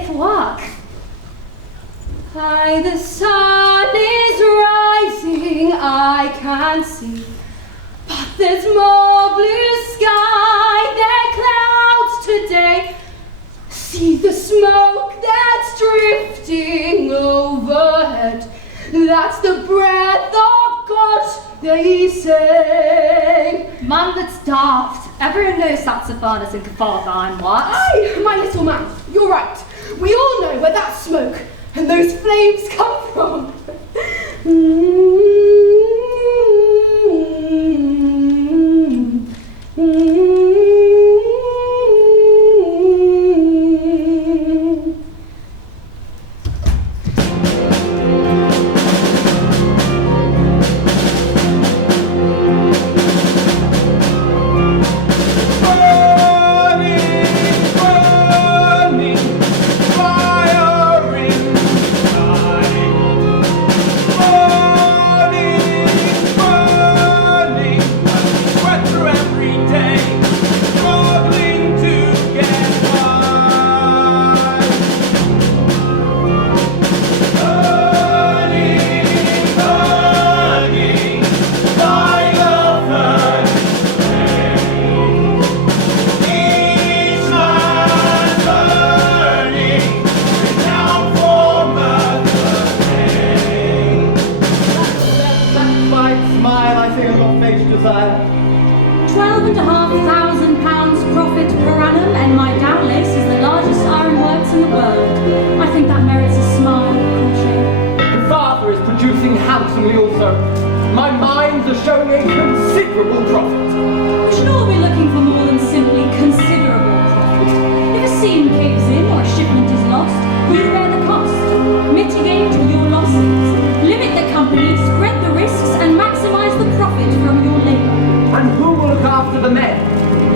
late for work. Aye, the sun is rising, I can see. But there's more blue sky than clouds today. See the smoke that's drifting overhead. That's the breath of God, they say. Man, that's daft. Everyone knows saxophonists and Catharthine, what? Aye, my little man, you're right. We all know where that smoke and those flames come from. £12,500 profit per annum, and my downlace is the largest ironworks in the world. I think that merits a smile, Crochet. The father is producing handsomely also. My mines are showing a considerable profit. We should all be looking for more than simply considerable profit. If a seam caves in or a shipment is lost, you bear the cost. Mitigate your losses. Limit the company, spread the risks, and maximize the profit from your labor. And who will look after the men?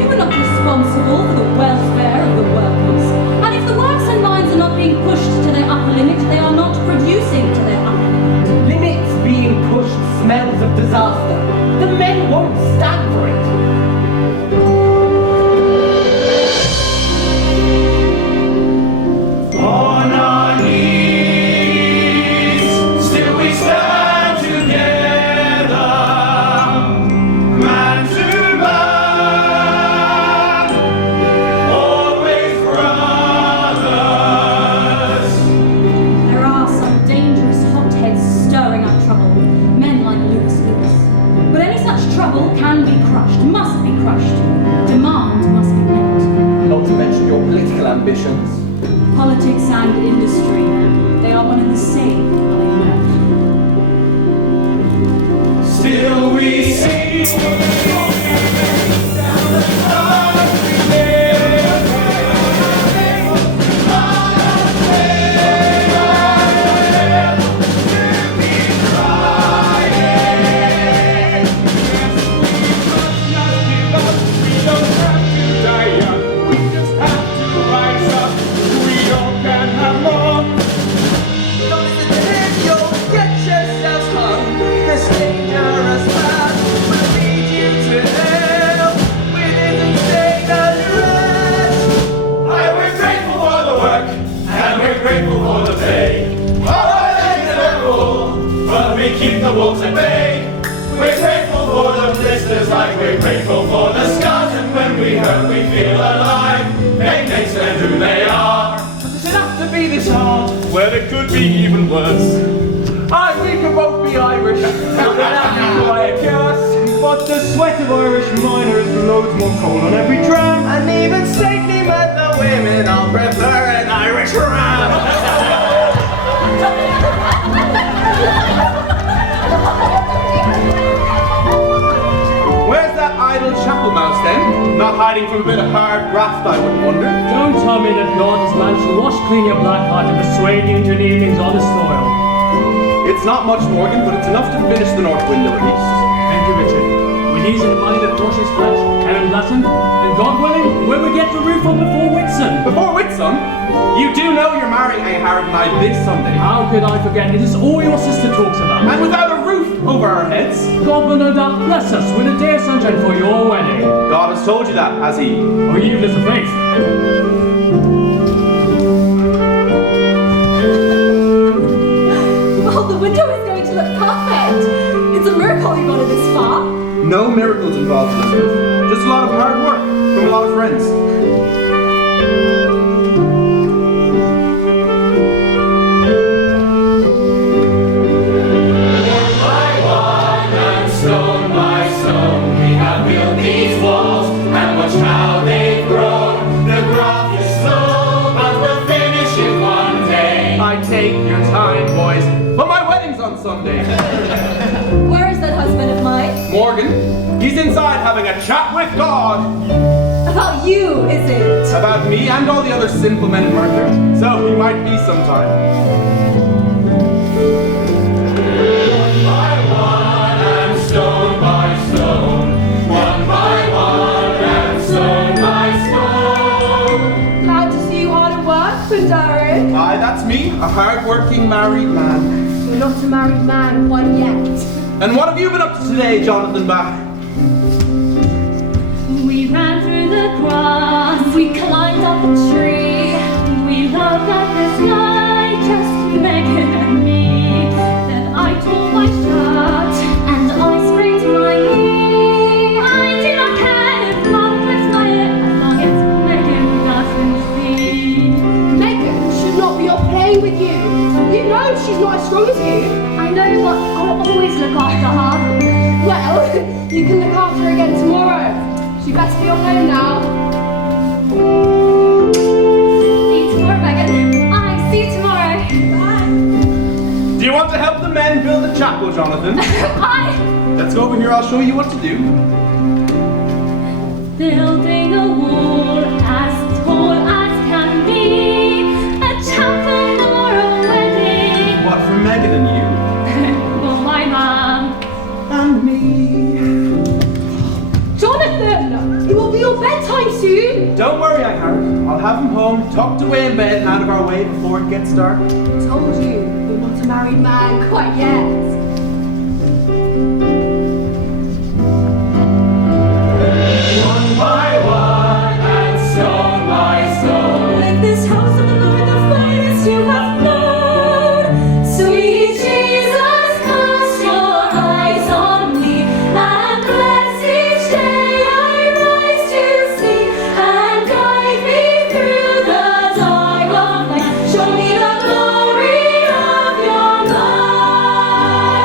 You are not responsible for the welfare of the workers. And if the works and mines are not being pushed to their upper limit, they are not producing to their upper limit. Limits being pushed smells of disaster. The men won't stand for it. On our knees, still we stand together, man to man, always brothers. There are some dangerous hotheads stirring up trouble, men like Lewis. But any such trouble can be crushed, must be crushed. Demand must be met. Not to mention your political ambitions. Politics and industry, they are one and the same, are they not? Still we see down the stars we live. To be crying. Just give up. We don't have to die young. We just have to rise up. We all can have more. Don't sit there, you'll get yourselves hung. This dangerous path will lead you to hell. With insane unrest. Aye, we're grateful for the work, and we're grateful for the pay. Our legs are full, but we keep the wolves at bay. We're grateful for the blisters, like we're grateful for the scars. And when we hurt, we feel alive. They explain who they are. But does it have to be this hard? Well, it could be even worse. Aye, we can both be Irish. Not that people I guess. But the sweat of Irish miners loads more coal on every tram. And even stately men, the women all prefer an Irish ram. Where's that idle chapel mouse then? Not hiding from a bit of hard graft, I wouldn't wonder. Don't tell me that God's man shall wash clean your black heart and persuade you into an evening's honest toil. It's not much, Morgan, but it's enough to finish the north window at least. Thank you, Richard. With ease and money that washes flesh, cannon blessing, and God willing, when we get the roof on before Whitsun. Before Whitsun, you do know you're marrying Angharad and I this Sunday. How could I forget? It is all your sister talks about. And without a roof over our heads. God will no doubt bless us with a day of sunshine for your wedding. God has told you that, has he? Or even as a faith. No miracles involved, Elizabeth. Just a lot of hard work from a lot of friends. Sunday. Where is that husband of mine? Morgan, he's inside having a chat with God. About you, is it? About me and all the other sinful men in Merthyr. So he might be sometime. One by one and stone by stone. One by one and stone by stone. Glad to see you hard at work, Prince Eric. Aye, that's me, a hard-working married man. You're not a married man, one yet. And what have you been up to today, Jonathan Bach? We ran through the grass, we climbed up a tree, we looked at the sky, just Megan and me. Then I tore my shirt and I sprained my knee. I do not care if Mum lifts my hair as long as Megan doesn't see. Megan should not be off playing with you. You know she's not as strong as you. I know, but I'll always look after her. Well, you can look after her again tomorrow. She best be off home now. See you tomorrow, Megan. I see you tomorrow. Bye. Do you want to help the men build a chapel, Jonathan? Let's go over here, I'll show you what to do. Building a wall as tall as can be, a chapel or a wedding. What, for Megan and you? For my mum. And me. Jonathan, it will be your bedtime soon. Don't worry, Angharad. I'll have him home, tucked away in bed and out of our way before it gets dark. I told you, you're not a married man quite yet. One by one and stone by stone. Make this house of the Lord the finest you have known. Sweet Jesus, cast your eyes on me and bless each day I rise to see, and guide me through the dark of night. Show me the glory of your light.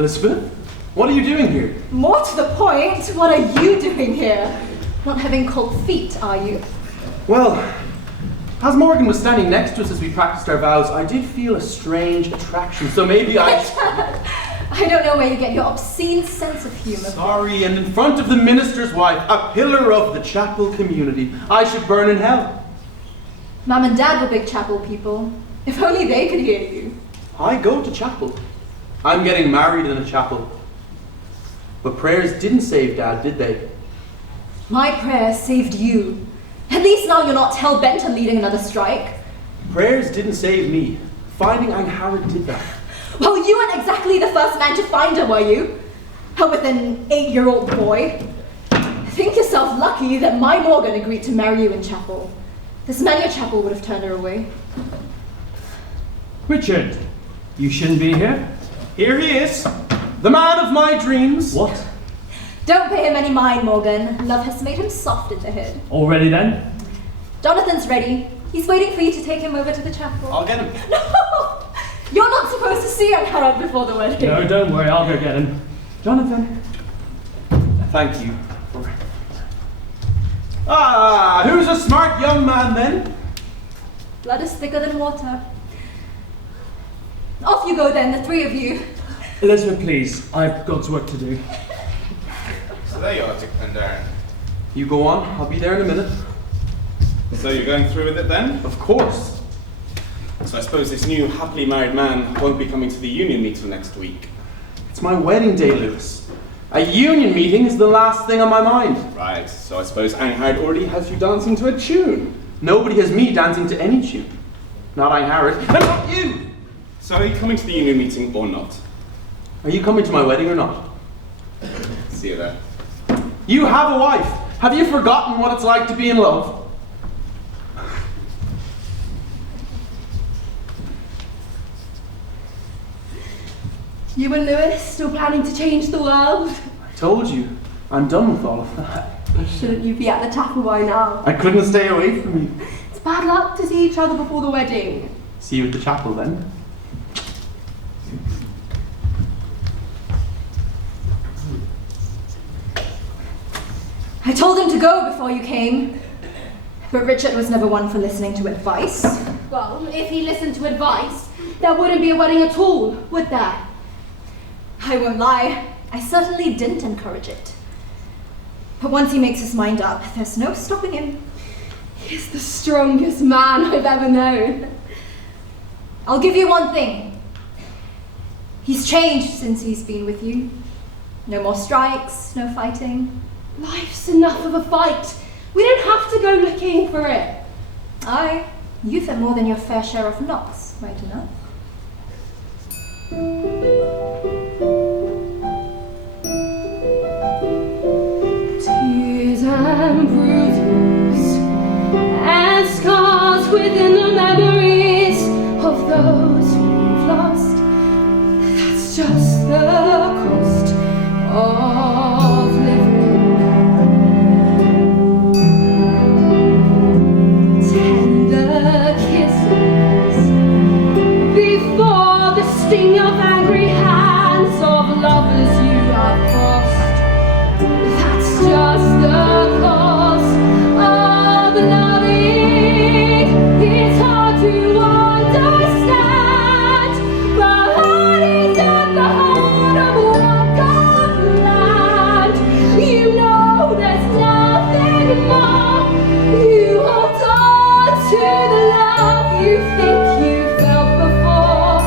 Elizabeth, what are you doing here? More to the point, what are you doing here? Not having cold feet, are you? Well, as Morgan was standing next to us as we practiced our vows, I did feel a strange attraction, so maybe I don't know where you get your obscene sense of humor. Sorry, and in front of the minister's wife, a pillar of the chapel community, I should burn in hell. Mum and Dad were big chapel people. If only they could hear you. I go to chapel. I'm getting married in a chapel. But prayers didn't save Dad, did they? My prayers saved you. At least now you're not hell-bent on leading another strike. Prayers didn't save me. Finding Angharad did that. Well, you weren't exactly the first man to find her, were you? Her with an 8-year-old boy. Think yourself lucky that my Morgan agreed to marry you in chapel. This man your chapel would have turned her away. Richard, you shouldn't be here. Here he is, the man of my dreams. What? Don't pay him any mind, Morgan. Love has made him soft in the head. Already then? Jonathan's ready. He's waiting for you to take him over to the chapel. I'll get him. No! You're not supposed to see Angharad before the wedding. No, don't worry, I'll go get him. Jonathan. Thank you. Ah, who's a smart young man then? Blood is thicker than water. Off you go then, the three of you. Elizabeth, please, I've got work to do. So there you are, Dick and Darren. You go on, I'll be there in a minute. So you're going through with it then? Of course. So I suppose this new happily married man won't be coming to the union meeting next week. It's my wedding day, Lewis. A union meeting is the last thing on my mind. Right, so I suppose Angharad already has you dancing to a tune. Nobody has me dancing to any tune. Not Angharad, and not you! So are you coming to the union meeting or not? Are you coming to my wedding or not? See you there. You have a wife. Have you forgotten what it's like to be in love? You and Lewis still planning to change the world? I told you, I'm done with all of that. Shouldn't you be at the chapel by now? I couldn't stay away from you. It's bad luck to see each other before the wedding. See you at the chapel then. I told him to go before you came. But Richard was never one for listening to advice. Well, if he listened to advice, there wouldn't be a wedding at all, would there? I won't lie, I certainly didn't encourage it. But once he makes his mind up, there's no stopping him. He's the strongest man I've ever known. I'll give you one thing. He's changed since he's been with you. No more strikes, no fighting. Life's enough of a fight. We don't have to go looking for it. Aye, you've had more than your fair share of knocks, right enough. Tears and bruises and scars within the memories of those we've lost. That's just the cost of living. Tender kisses before the sting of angry hands of lovers you have crossed. That's just the cost of loving. It's hard to understand, but heart is at the heart of a walk of land. You know there's nothing more. You hold on to the love you think you felt before,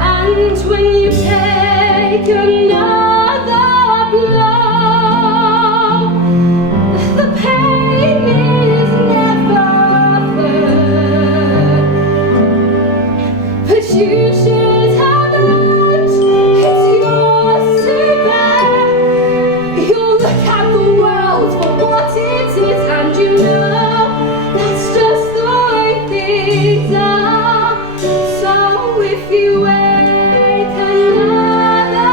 and when you take another blow, the pain is never fair. But you should have learned it's yours to bear. You'll look at the world for what it is, and you know that's just the way things are. So if you wait another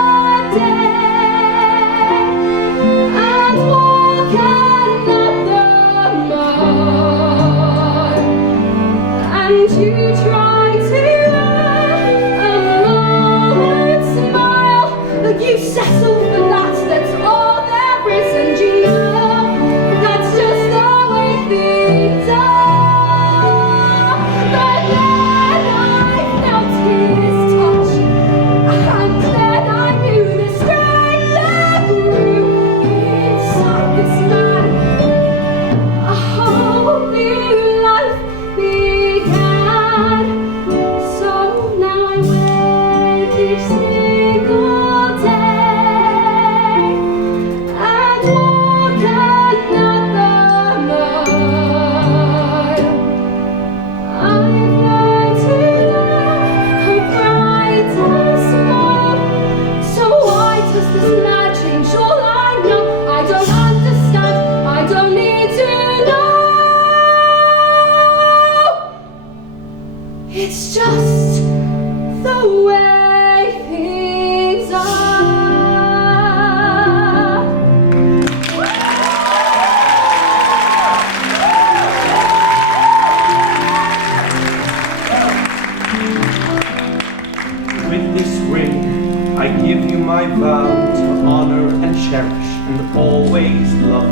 always love you.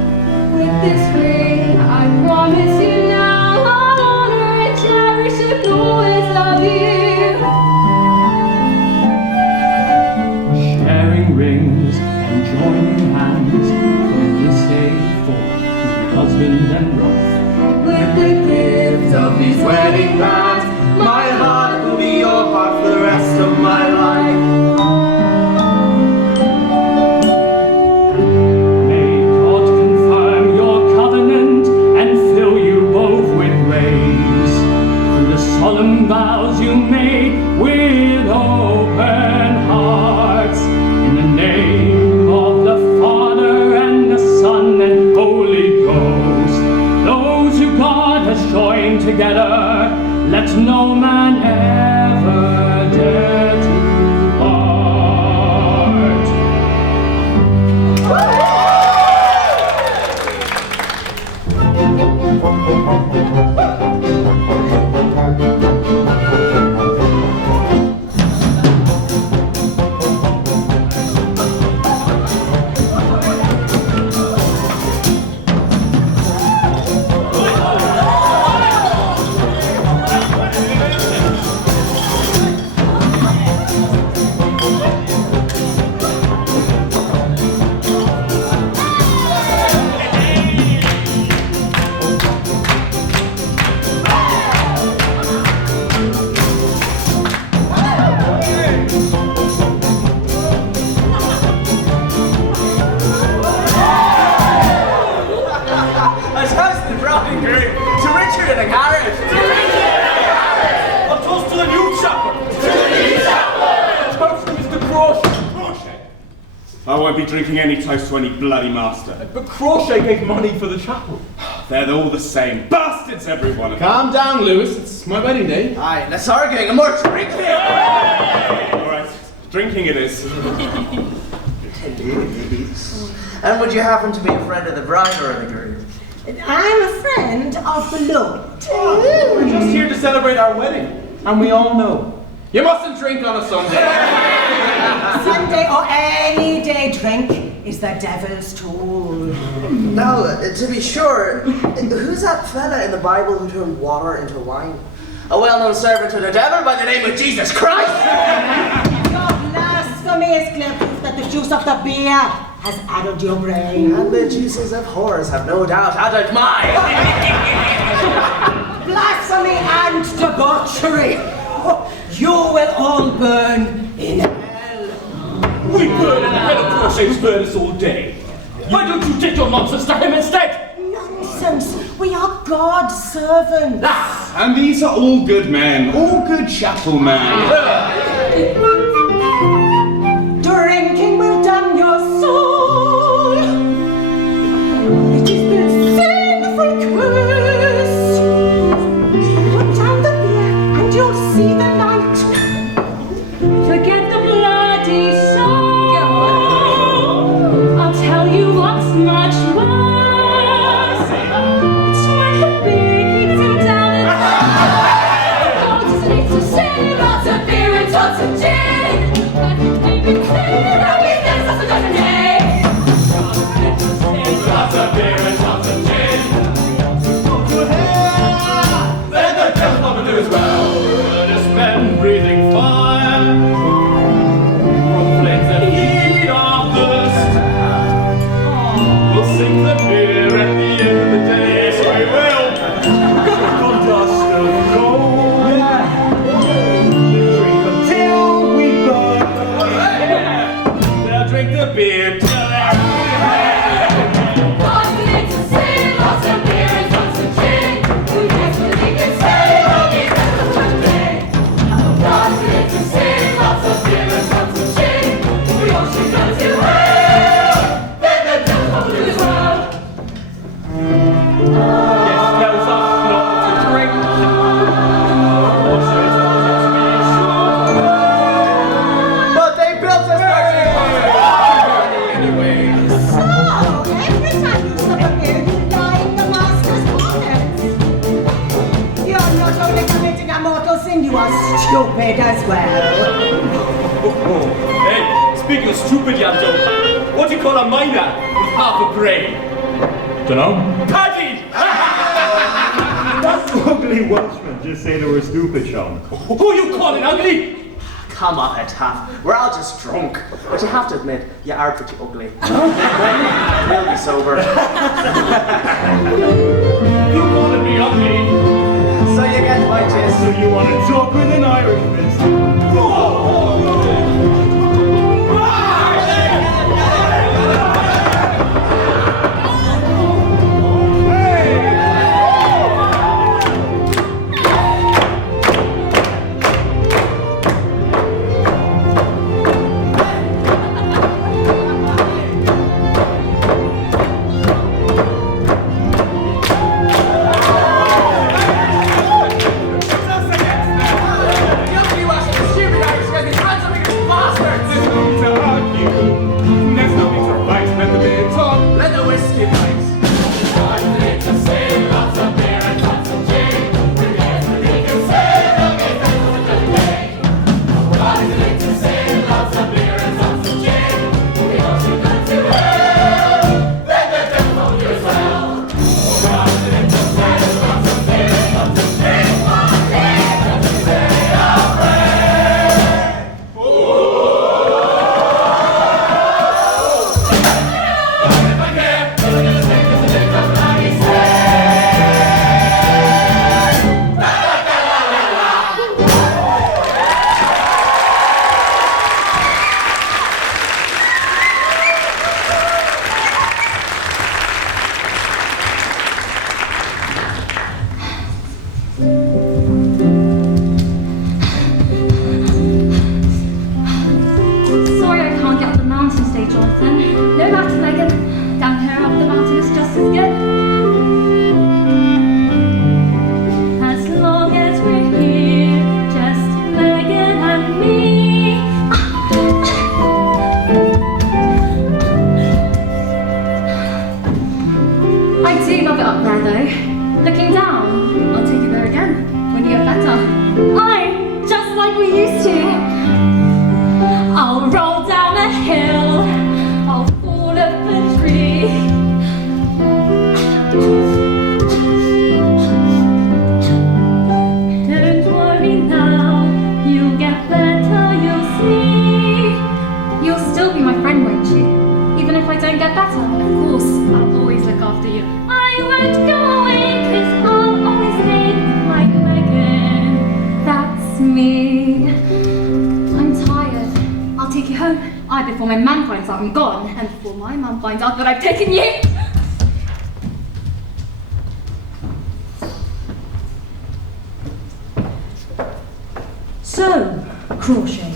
With this ring, I promise you now, I'll honor and cherish and always love you. Sharing rings and joining hands from this day forth to be husband and wife. With the gift of these wedding bands, my heart will be your heart for the rest of my life. May God confirm your covenant and fill you both with grace through the solemn vows you made with open hearts. In the name of the Father and the Son and Holy Ghost, those who God has joined together, let no man ever dare to part. A toast to the bride and groom, to Richard and Angharad. A toast to the new chapel. A toast to Mr. Crochet. I won't be drinking any toast to any bloody master. But Crochet gave money for the chapel. They're all the same. Bastards, every one of them. Calm down, Lewis. It's my wedding day. Aye, less arguing and more drinking. All right, drinking it is. And would you happen to be a friend of the bride or of the groom? I'm a friend of the Lord. We're just here to celebrate our wedding. And we all know, you mustn't drink on a Sunday. Sunday or any day drink is the devil's tool. Now, to be sure, who's that fella in the Bible who turned water into wine? A well-known servant of the devil by the name of Jesus Christ! Your blasphemy is clear proof that the juice of the beer has addled your brain. And the juices of whores have no doubt added mine! Blasphemy and debauchery. You will all burn in hell. We burn in the hell of Crochet's furnace all day. Why don't you take your nonsense to him instead? Nonsense. We are God's servants. And these are all good men, all good chapel men. Drinking will damn your soul. It is the sinful curse. Put down the beer and you'll see the light. Forget the bloody soul. I'll tell you what's much worse. It's when the beer keeps him down and God just needs to say lots of beer and lots of gin. But we can say that we dance us a dozen days. Lots of beer and lots of gin. Then the devil's nothing to do as well. Earnest men breathing fire from flames that heat our thirst. We'll sing the beer at the end of the day. Yes, we will. From dust of gold. Drink until we burn. Now drink the beer till God needs to say lots of beer and lots of gin. Who knows what he can say? Oh, he doesn't want to say. God needs to say lots of beer and lots of gin. We all should go to hell. Then the devil will lose well. Yes, tells us not to drink. Also tells us we should. But they built us anyway. So, every time you sip a beer, you die in the master's pockets. You're not only committing a mortal sin, you are stupid as well. Hey, speaking of stupid, Yanto, what do you call a miner with half a brain? Dunno. Paddy! That ugly Welshman just said they were stupid, Sean. Who you calling ugly? Come on, Taff. We're all just drunk. But you have to admit, you are pretty ugly. We'll be sober. You calling me ugly? So you get my gist. So you want to talk with an Irishman? Before my man finds out I'm gone, and before my mum finds out that I've taken you. So, Crawshay,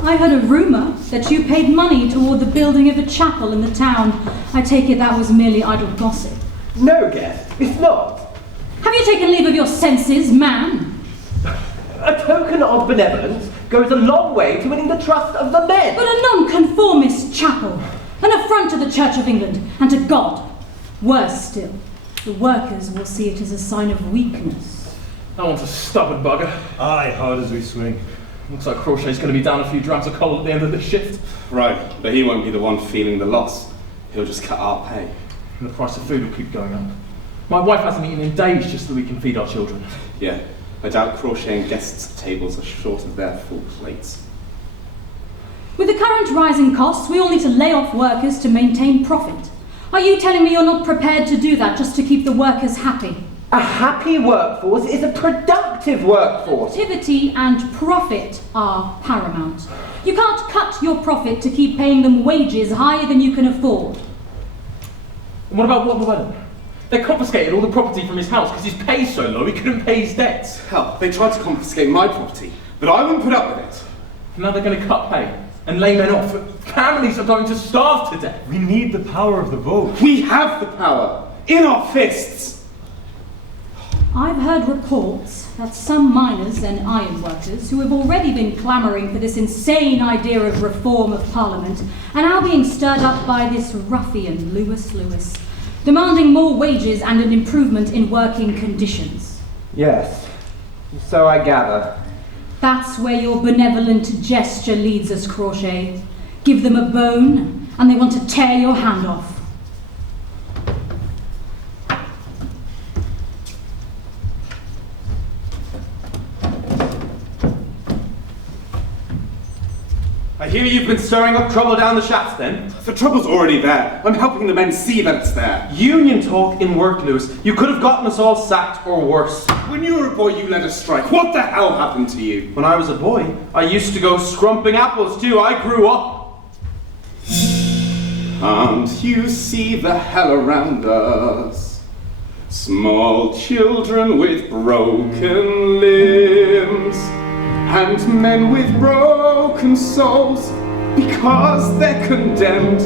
I heard a rumour that you paid money toward the building of a chapel in the town. I take it that was merely idle gossip. No, guest, it's not. Have you taken leave of your senses, man? A token of benevolence goes a long way to winning the trust of the men. But a nonconformist chapel, an affront to the Church of England and to God. Worse still, the workers will see it as a sign of weakness. That one's a stubborn bugger. Aye, hard as we swing. Looks like Crawshay's going to be down a few drams of coal at the end of this shift. Right, but he won't be the one feeling the loss. He'll just cut our pay. And the price of food will keep going up. My wife hasn't eaten in days just so we can feed our children. Yeah, I doubt Crochet and guests' tables are short of their full plates. With the current rising costs, we all need to lay off workers to maintain profit. Are you telling me you're not prepared to do that just to keep the workers happy? A happy workforce is a productive workforce. Productivity and profit are paramount. You can't cut your profit to keep paying them wages higher than you can afford. And what about Llewellyn? They confiscated all the property from his house because his pay's so low he couldn't pay his debts. Hell, they tried to confiscate my property, but I wouldn't put up with it. Now they're going to cut pay and lay men off. Families are going to starve to death. We need the power of the vote. We have the power in our fists. I've heard reports that some miners and iron workers who have already been clamouring for this insane idea of reform of Parliament are now being stirred up by this ruffian, Lewis, demanding more wages and an improvement in working conditions. Yes, so I gather. That's where your benevolent gesture leads us, Crawshay. Give them a bone, and they want to tear your hand off. I hear you've been stirring up trouble down the shafts then. The trouble's already there. I'm helping the men see that it's there. Union talk in work, Lewis. You could have gotten us all sacked or worse. When you were a boy, you led a strike. What the hell happened to you? When I was a boy, I used to go scrumping apples too. I grew up. Can't you see the hell around us? Small children with broken limbs, and men with broken souls, because they're condemned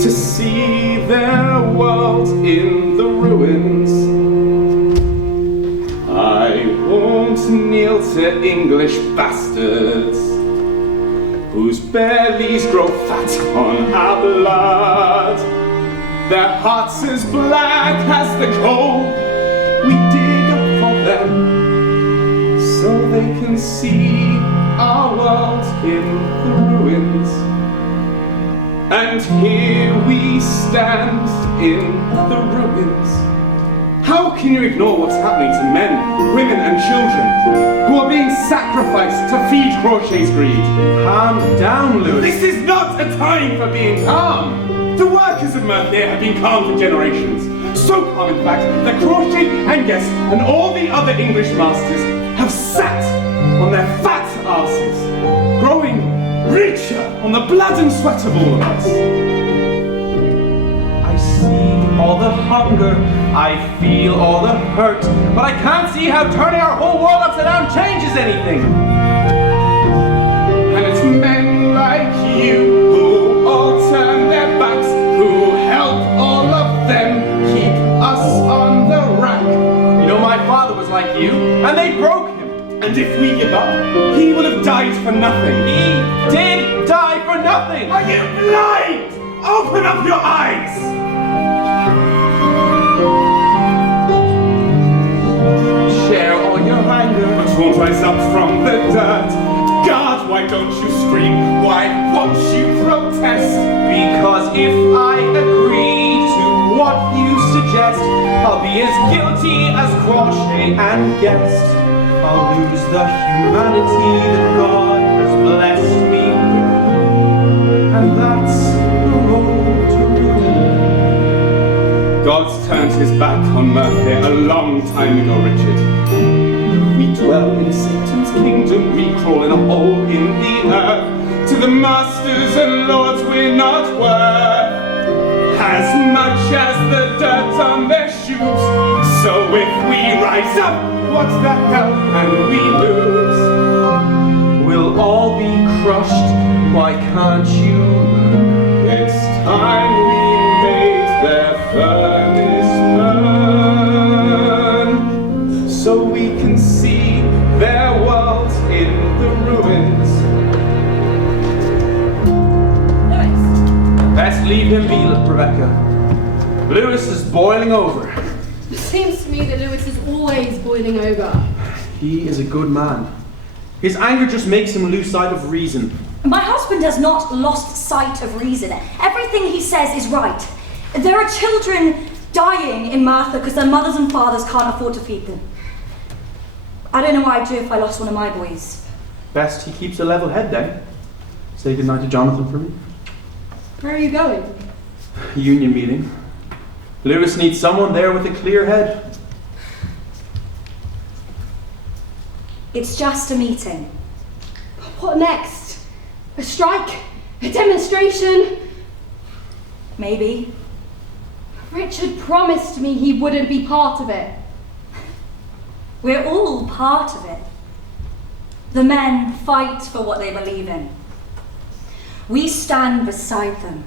to see their world in the ruins. I won't kneel to English bastards whose bellies grow fat on our blood, their hearts as black as the coal we dig up for them, so they can see our world in the ruins. And here we stand in the ruins. How can you ignore what's happening to men, women and children who are being sacrificed to feed Crochet's greed? Calm down, Lewis. This is not a time for being calm. The workers of Merthyr have been calm for generations. So calm, in fact, that Crochet and Guest and all the other English masters have sat on their fat asses, growing richer on the blood and sweat of all of us. I see all the hunger, I feel all the hurt, but I can't see how turning our whole world upside down changes anything. And it's men like you who all turn their backs, who help all of them keep us on the rack. You know, my father was like you, and they broke him. And if we give up, he will have died for nothing. He did die for nothing! Are you blind? Open up your eyes! Share all your anger, but won't rise up from the dirt. God, why don't you scream? Why won't you protest? Because if I agree to what you suggest, I'll be as guilty as Crochet and Guest. I'll lose the humanity that God has blessed me with, and that's the road to ruin. God's turned his back on Merthyr a long time ago, Richard. We dwell in Satan's kingdom, we crawl in a hole in the earth. To the masters and lords we're not worth as much as the dirt on their shoes. So if we rise up, what the hell can we lose? We'll all be crushed, why can't you? It's time we made their furnace burn, so we can see their world in the ruins. Lewis. Best leave him be, Rebecca. Lewis is boiling over. It seems to me that Lewis is always boiling over. He is a good man. His anger just makes him lose sight of reason. My husband has not lost sight of reason. Everything he says is right. There are children dying in Merthyr because their mothers and fathers can't afford to feed them. I don't know what I'd do if I lost one of my boys. Best he keeps a level head then. Say goodnight to Jonathan for me. Where are you going? Union meeting. Lewis needs someone there with a clear head. It's just a meeting. What next? A strike? A demonstration? Maybe. Richard promised me he wouldn't be part of it. We're all part of it. The men fight for what they believe in. We stand beside them.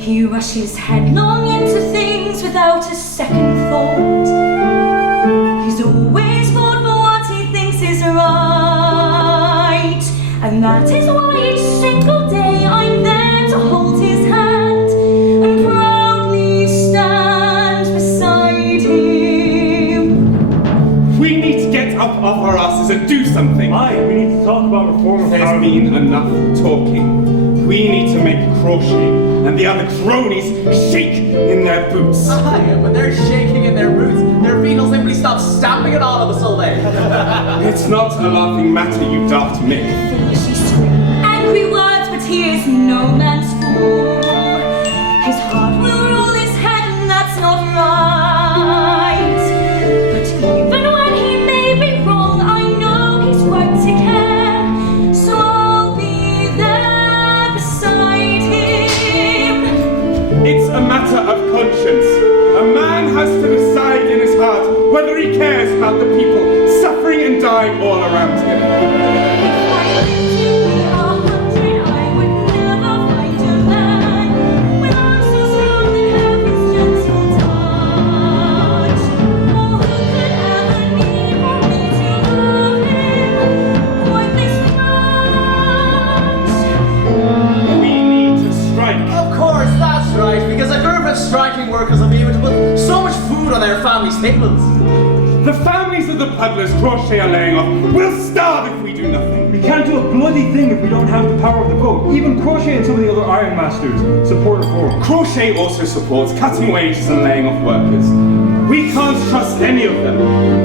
He rushes headlong into things without a second thought. He's always fought for what he thinks is right. And that is why each single day I'm there to hold his hand and proudly stand beside him. We need to get up off our asses and do something. Aye, we need to talk about reform of There's Parliament. been enough talking. We need to make Crochet and the other cronies shake in their boots. Aye, but they're shaking in their boots. Their feet will simply stop stamping it all of a Sylvain. It's not a laughing matter, you daft myth. She screamed angry words, but he is no man's fool. His heart will rule his head, and that's not right. But even when he may be wrong, I know he's right to care. So I'll be there beside him. It's a matter of conscience. A man has to decide in his heart whether he cares about the people suffering and dying all around him. If I lived to be 100, I would never find a man with arms so strong that heaven's gentle touch. Oh, who could ever need for me to love him quite this much? We need to strike. Of course, that's right, because a group of striking workers will be able to put so much food on their families' tables. The families of the puddlers Crochet are laying off will starve if we do nothing. We can't do a bloody thing if we don't have the power of the vote. Even Crochet and some of the other iron masters support reform. Crochet also supports cutting wages and laying off workers. We can't trust any of them.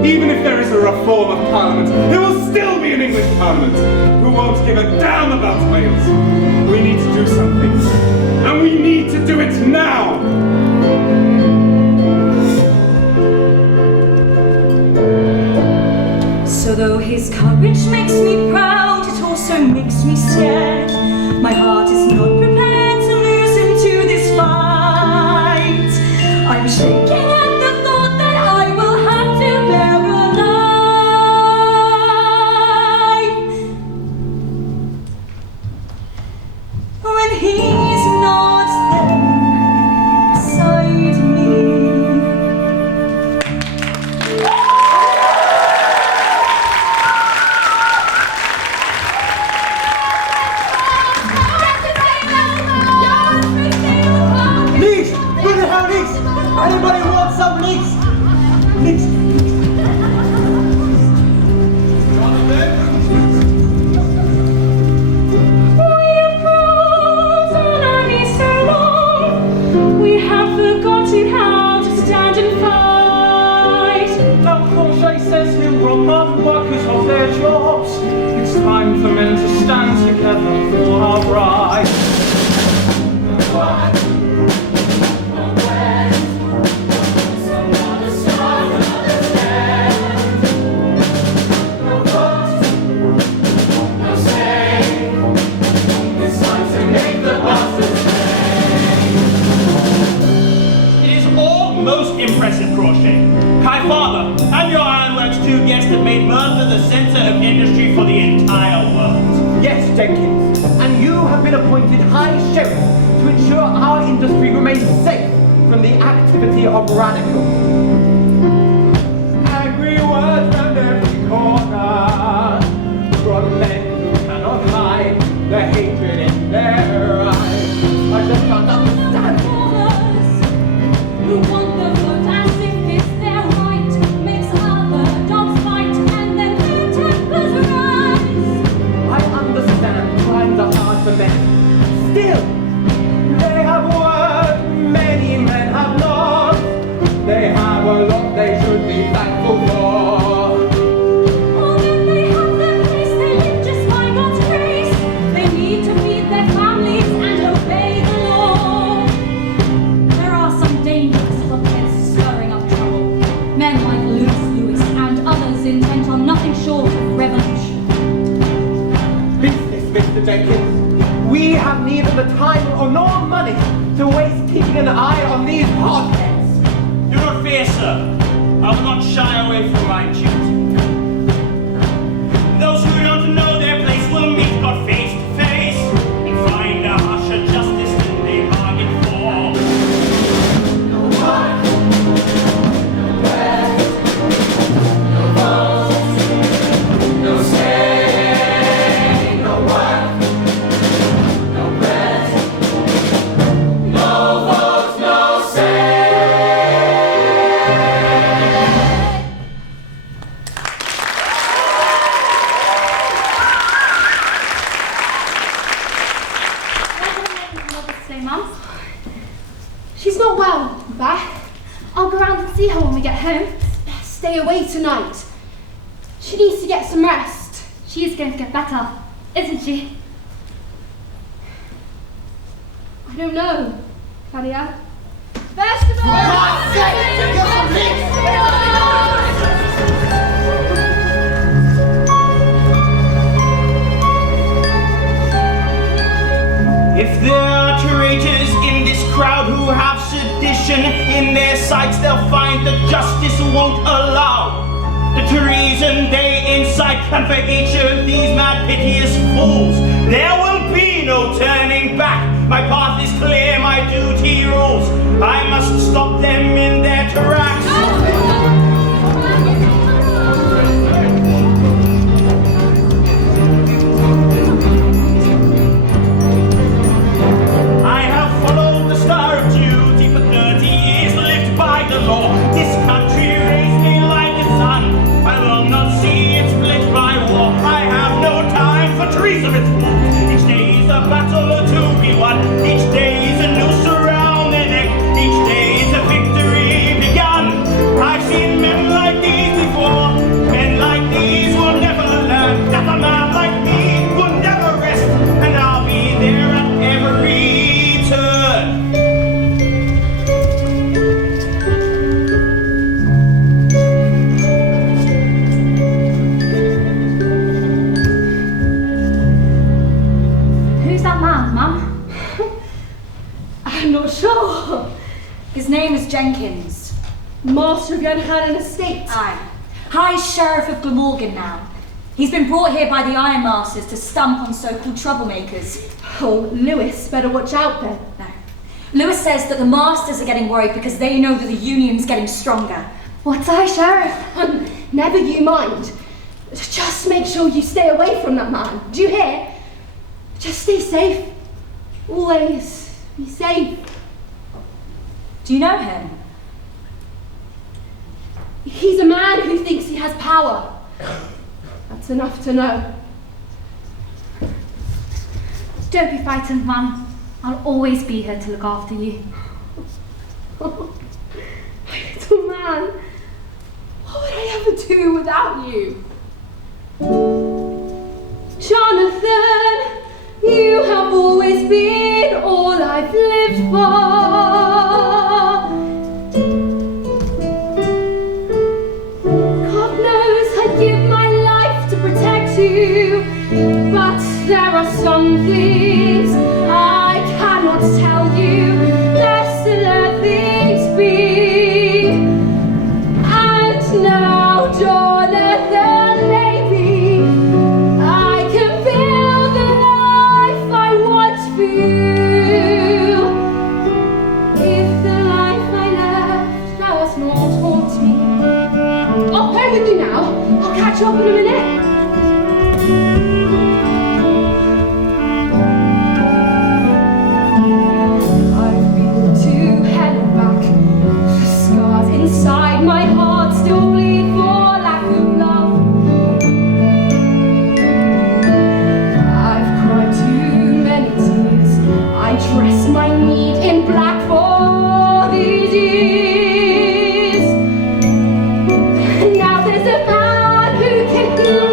Even if there is a reform of Parliament, there will still be an English Parliament who won't give a damn about Wales. We need to do something. And we need to do it now. So though his courage makes me proud, it also makes me scared. My heart is not prepared to lose him to this fight. I'm shaking at the thought that I will have to bear alive when he's not there beside me. Leeks! Where the hell leeks? Anybody want some leeks? Leeks. We have crawled on our knees so long, we have forgotten how to stand and fight. Now Crochet says he'll rob workers of their jobs. It's time for men to stand together for our rights. It is all most impressive, Crochet. Kai Father and your ironworks too guests have made Merthyr the center of industry for the entire world. Yes, Jenkins. And you have been appointed High Sheriff to ensure our industry remains safe from the activity of radicals. Angry words round every corner from men who cannot hide the hatred in their eyes. I just can't understand. Who want the vote as if it's their right, makes other dogs fight and then their tempers rise. I understand times are hard for men. Still, they have worked, many men have not. They have a lot they should be thankful for. Or when they have their place, they live just by God's grace. They need to feed their families and obey the law. There are some dangerous hotheads stirring up trouble. Men like Lewis and others intent on nothing short of revolution. Business, Mr. Jenkins. We have neither the time or nor money to waste keeping an eye on these hotheads. Do not fear, sir. I will not shy away from my duty. Those who don't know their place will meet God face to face and find a harsher justice than they bargained for. No one, no where, no vote, no say, no work, no bread, no vote, no say. today, Mum? She's not well, Beth. I'll go round and see her when we get home. Stay away tonight. She needs to get some rest. She is going to get better, isn't she? I don't know, Claudia. First of all, If there are traitors in this crowd who have sedition in their sights, they'll find that justice won't allow the treason they incite. And for each of these mad, piteous fools, there will be no turning back. My path is clear, my duty rules. I must stop them in their tracks. I have followed the star of duty for 30 years, lived by the law. This country raised me like the sun. I will not see it split by war. I have no time for treasonous fools. Each day is a battle to be won. Each day is a noose around the neck. Each day is a victory begun. I've seen men like these before. Men like these will never learn that a man like me will never rest. And I'll be there at every turn. Who's that man, Mum? I'm not sure. His name is Jenkins. Master of Angharad estate. Aye. High Sheriff of Glamorgan now. He's been brought here by the Ironmasters to stump on so-called troublemakers. Oh, Lewis, better watch out then. No. Lewis says that the Masters are getting worried because they know that the Union's getting stronger. What's I, Sheriff? Never you mind. Just make sure you stay away from that man. Do you hear? Just stay safe. Always be safe. Do you know him? He's a man who thinks he has power. That's enough to know. Don't be frightened, Mum. I'll always be here to look after you. Oh, my little man. What would I ever do without you? Jonathan, you have always been all I've lived for. God knows I'd give my life to protect you, but there are some things I cannot tell you. Best to let things be. And now, Jonathan, maybe I can build the life I want for you. If the life I left does not haunt me, I'll play with you now. I'll catch you up in a minute. I've been to hell and back. The scars inside my heart still bleed for lack of love. I've cried too many tears. I dress my need in black for these years. Now there's a man who can heal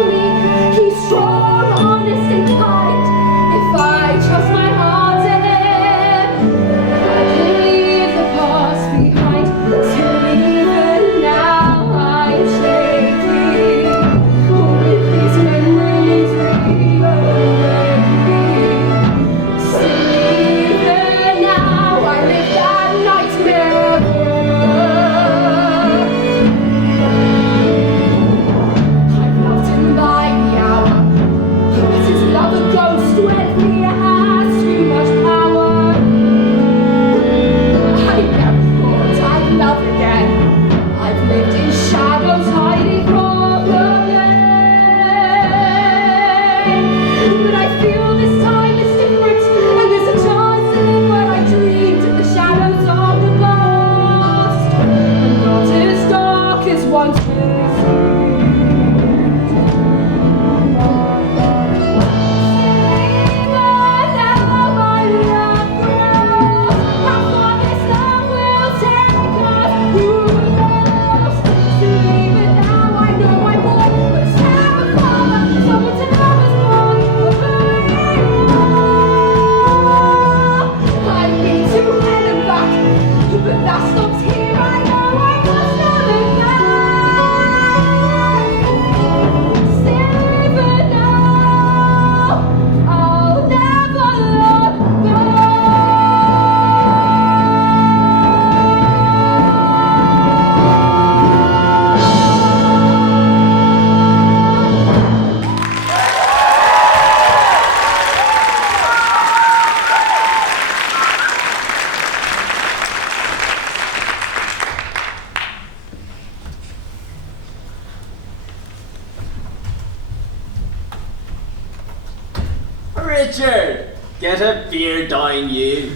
Get a beer down, you.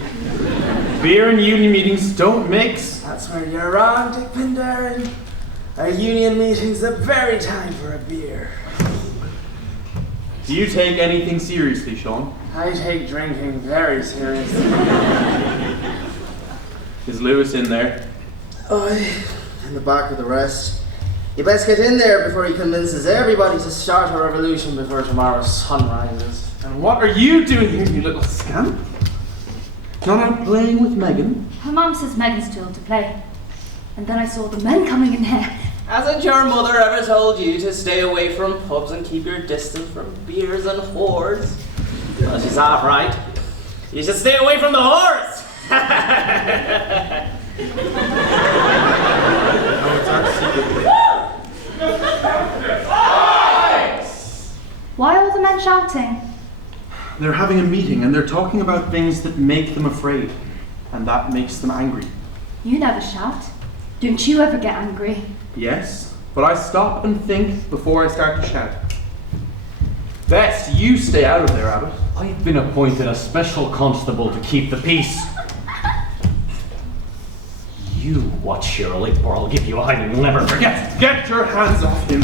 Beer and union meetings don't mix. That's where you're wrong, Dick Pindarin. Our union meeting's the very time for a beer. Do you take anything seriously, Sean? I take drinking very seriously. Is Lewis in there? Aye, in the back with the rest. You best get in there before he convinces everybody to start a revolution before tomorrow's sun rises. And what are you doing here, you little scamp? Not out playing with Megan? Her mum says Megan's too old to play. And then I saw the men coming in here. Hasn't your mother ever told you to stay away from pubs and keep your distance from beers and whores? Well, she's half right. You should stay away from the whores! Why are all the men shouting? They're having a meeting and they're talking about things that make them afraid. And that makes them angry. You never shout. Don't you ever get angry? Yes, but I stop and think before I start to shout. Best you stay out of there, Abbott. I've been appointed a special constable to keep the peace. You watch Shirley, or I'll give you a hiding you'll never forget. Get your hands off him.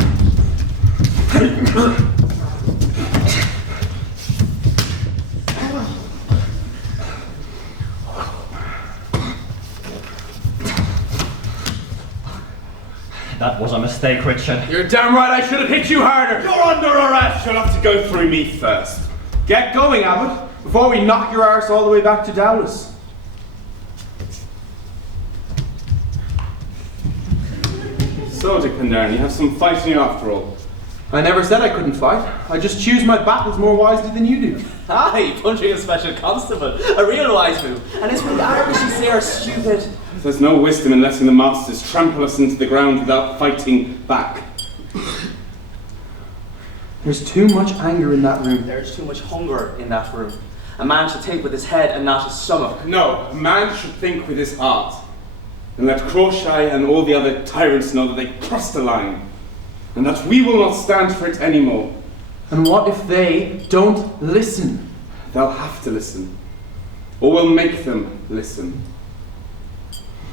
That was a mistake, Richard. You're damn right I should have hit you harder. You're under arrest. You'll have to go through me first. Get going, Abbott, before we knock your arse all the way back to Dallas. So, Dick Pindarin, you have some fight in you after all. I never said I couldn't fight. I just choose my battles more wisely than you do. Aye, punching a special constable. A real wise move. And it's when the Irish you say are stupid. There's no wisdom in letting the masters trample us into the ground without fighting back. There's too much anger in that room. There's too much hunger in that room. A man should think with his head and not his stomach. No, a man should think with his heart. And let Croshay and all the other tyrants know that they crossed the line. And that we will not stand for it anymore. And what if they don't listen? They'll have to listen. Or we'll make them listen.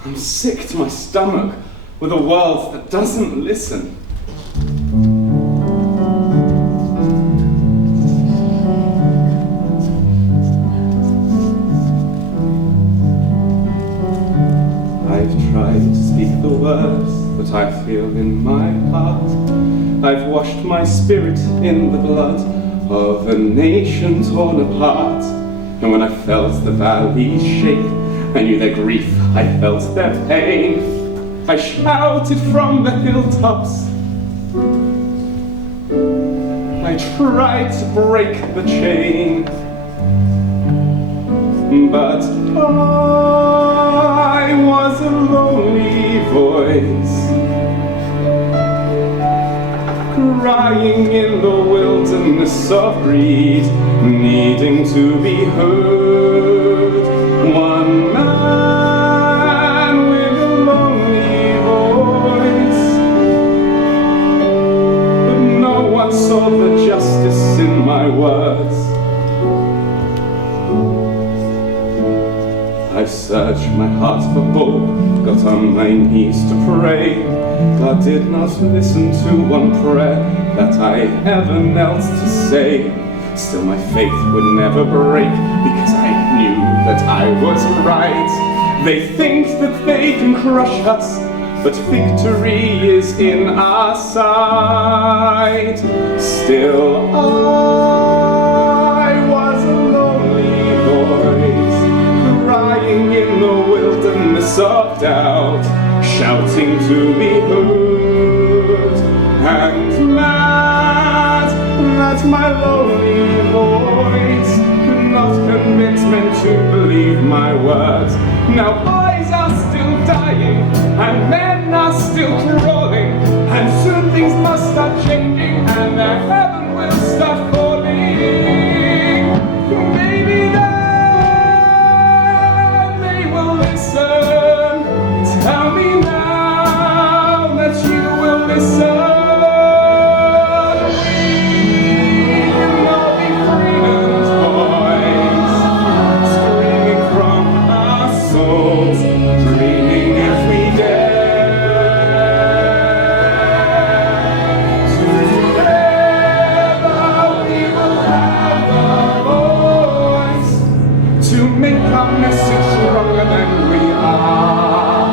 I'm sick to my stomach with a world that doesn't listen. I've tried to speak the words that I feel in my heart. I've washed my spirit in the blood of a nation torn apart. And when I felt the valleys shake, I knew their grief, I felt their pain. I shouted from the hilltops. I tried to break the chain. But I was a lonely voice, crying in the wilderness of greed, needing to be heard. One man with a lonely voice, but no one saw the justice in my words. I searched my heart for hope, got on my knees to pray. God did not listen to one prayer that I ever knelt to say. Still my faith would never break, because I knew that I was right. They think that they can crush us, but victory is in our sight. Still I was a lonely voice, crying in the wilderness of doubt, shouting to be heard, and mad that my lonely voice could not convince men to believe my words. Now boys are still dying, and men are still crawling, and soon things must start changing, and the heaven will start falling. Maybe then they will listen. Tell me now that you will listen. We can all be freedom's boys. message stronger than we are.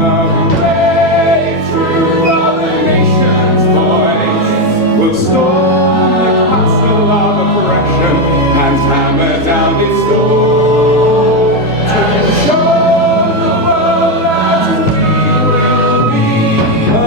The brave truth of the nation's voice will storm the castle of oppression and hammer down its door to show the world that we will be no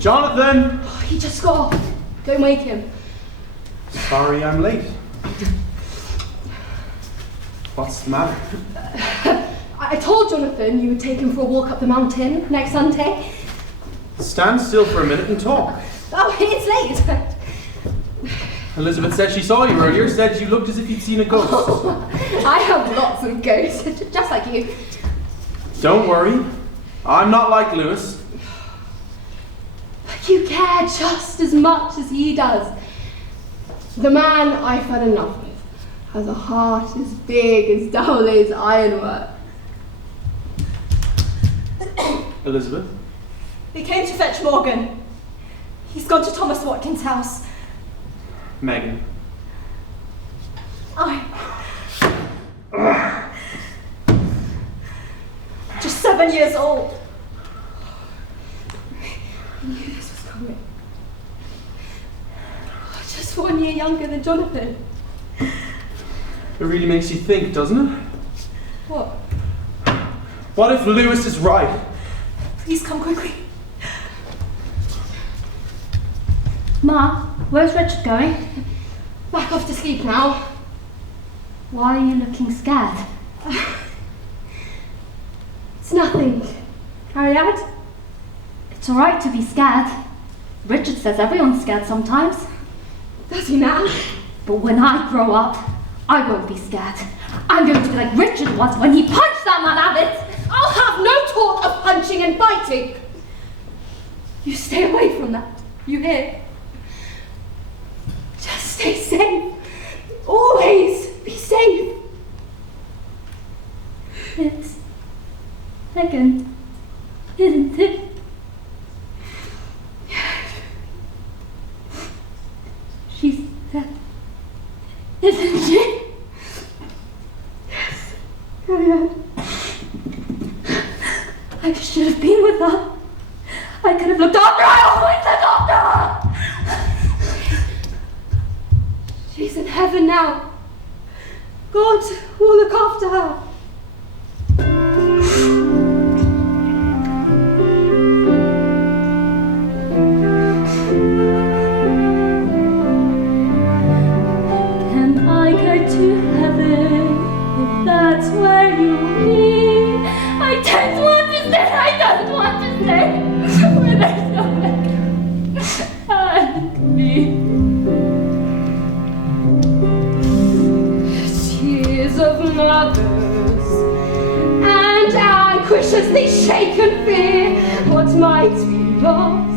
Jonathan! Oh, he just got off. Don't wake him. Sorry I'm late. What's the matter? I told Jonathan you would take him for a walk up the mountain next Sunday. Stand still for a minute and talk. Oh, it's late. Elizabeth said she saw you earlier, said you looked as if you'd seen a ghost. I have lots of ghosts, just like you. Don't worry. I'm not like Lewis. You care just as much as he does. The man I fell in love with has a heart as big as Dowley's ironwork. Elizabeth? They came to fetch Morgan. He's gone to Thomas Watkins' house. Megan. Just 7 years old. I knew this was coming. Just 1 year younger than Jonathan. It really makes you think, doesn't it? What? What if Lewis is right? Please come quickly. Ma, where's Richard going? Back off to sleep now. Why are you looking scared? It's nothing. Angharad? It's alright to be scared. Richard says everyone's scared sometimes. Does he now? But when I grow up, I won't be scared. I'm going to be like Richard was when he punched that man Abbott. I'll have no talk of punching and biting. You stay away from that. You hear? Just stay safe. Always be safe. It's Megan, isn't it? She's dead, isn't she? Yes. Angharad. I should have been with her. I could have looked after her. I always looked after her. She's in heaven now. God will look after her. Can I go to heaven if that's where you'll be? I don't want to stay. I don't want to stay where there's no and me. Tears of mothers and anguish as they shake and fear what might be lost.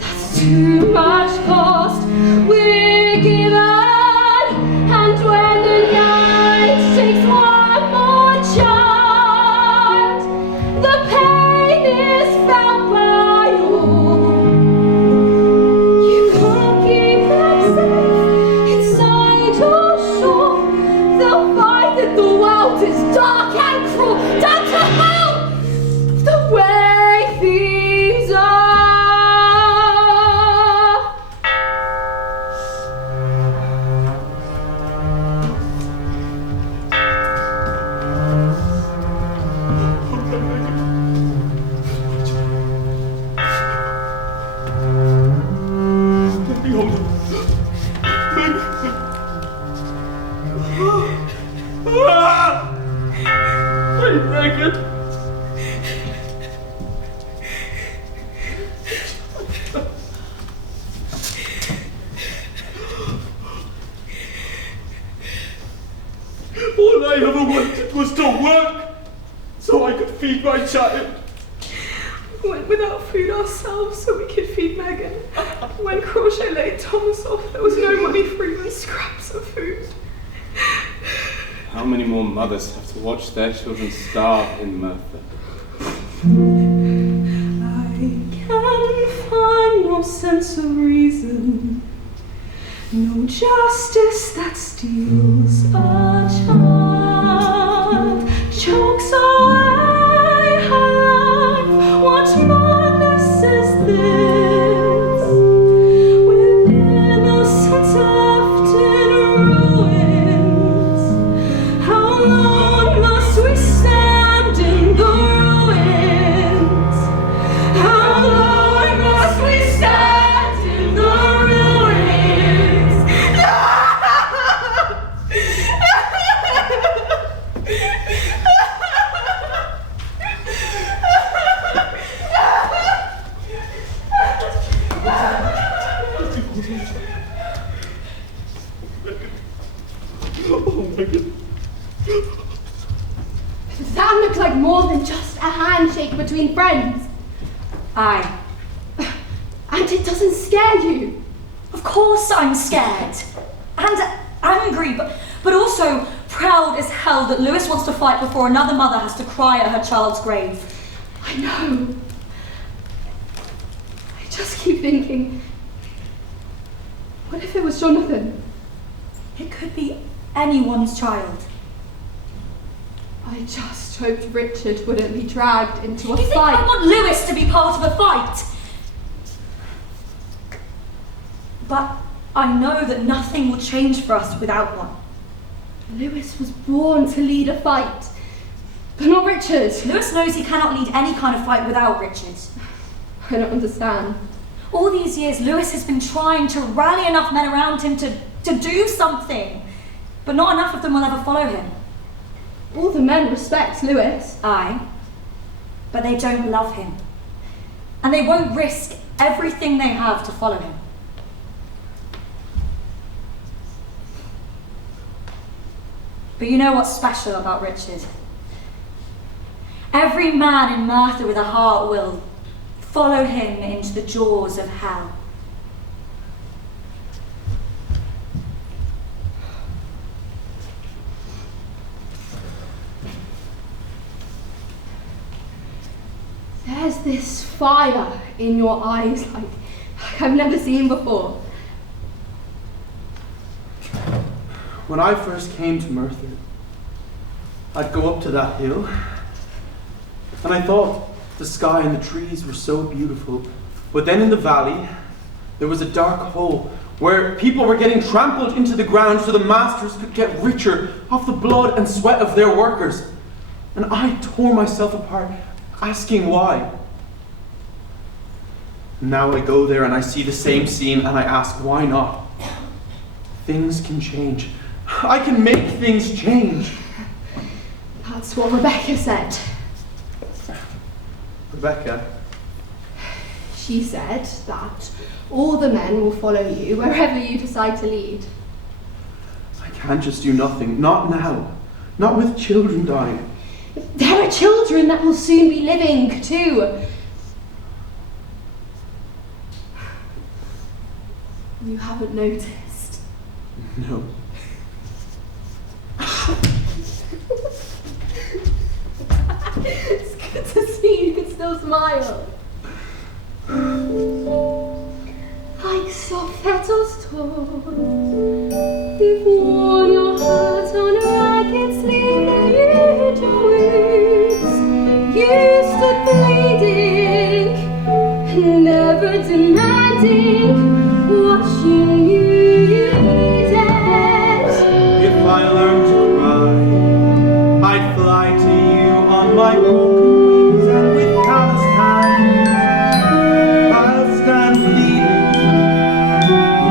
That's too much cost we're given, and when the night takes one more child, the pain is felt by all. You can't keep them safe inside your shore. They'll find that the world is dark and cruel, down to hell, the way things are. Ah! afraid, Megan. All I ever wanted was to work so I could feed my child. We went without food ourselves so we could feed Megan. When Crochet laid Thomas off, there was no money for even scraps of food. How many more mothers have to watch their children starve in Merthyr? I can find no sense of reason, no justice that steals a child, chokes away her life. What madness is this? With innocence left in ruins, how long must we stand in the ruins? How long must we stand in the ruins? That looks like more than just a handshake between friends. Aye. And it doesn't scare you. Of course I'm scared. And angry, but also proud as hell that Lewis wants to fight before another mother has to cry at her child's grave. I know. I just keep thinking, what if it was Jonathan? It could be anyone's child. I just hoped Richard wouldn't be dragged into a You think fight. I want Lewis to be part of a fight? But I know that nothing will change for us without one. Lewis was born to lead a fight, but not Richard. Lewis knows he cannot lead any kind of fight without Richard. I don't understand. All these years, Lewis has been trying to rally enough men around him to do something, but not enough of them will ever follow him. All the men respect Lewis. Aye, but they don't love him. And they won't risk everything they have to follow him. But you know what's special about Richard? Every man in Merthyr with a heart will follow him into the jaws of hell. There's this fire in your eyes like I've never seen before. When I first came to Merthyr, I'd go up to that hill, and I thought the sky and the trees were so beautiful. But then in the valley, there was a dark hole where people were getting trampled into the ground so the masters could get richer off the blood and sweat of their workers. And I tore myself apart, asking why. Now I go there and I see the same scene and I ask, why not? Things can change. I can make things change. That's what Rebecca said. Rebecca? She said that all the men will follow you wherever you decide to lead. I can't just do nothing. Not now. Not with children dying. There are children that will soon be living too. You haven't noticed. No. It's good to see you can still smile. Like soft petals torn, you've worn your heart on a ragged sleeve that you drew weeds. You stood bleeding, never demanding what you knew you needed. If I learned to cry, I'd fly to you on my broken wings and with calloused hands I'll stand bleeding,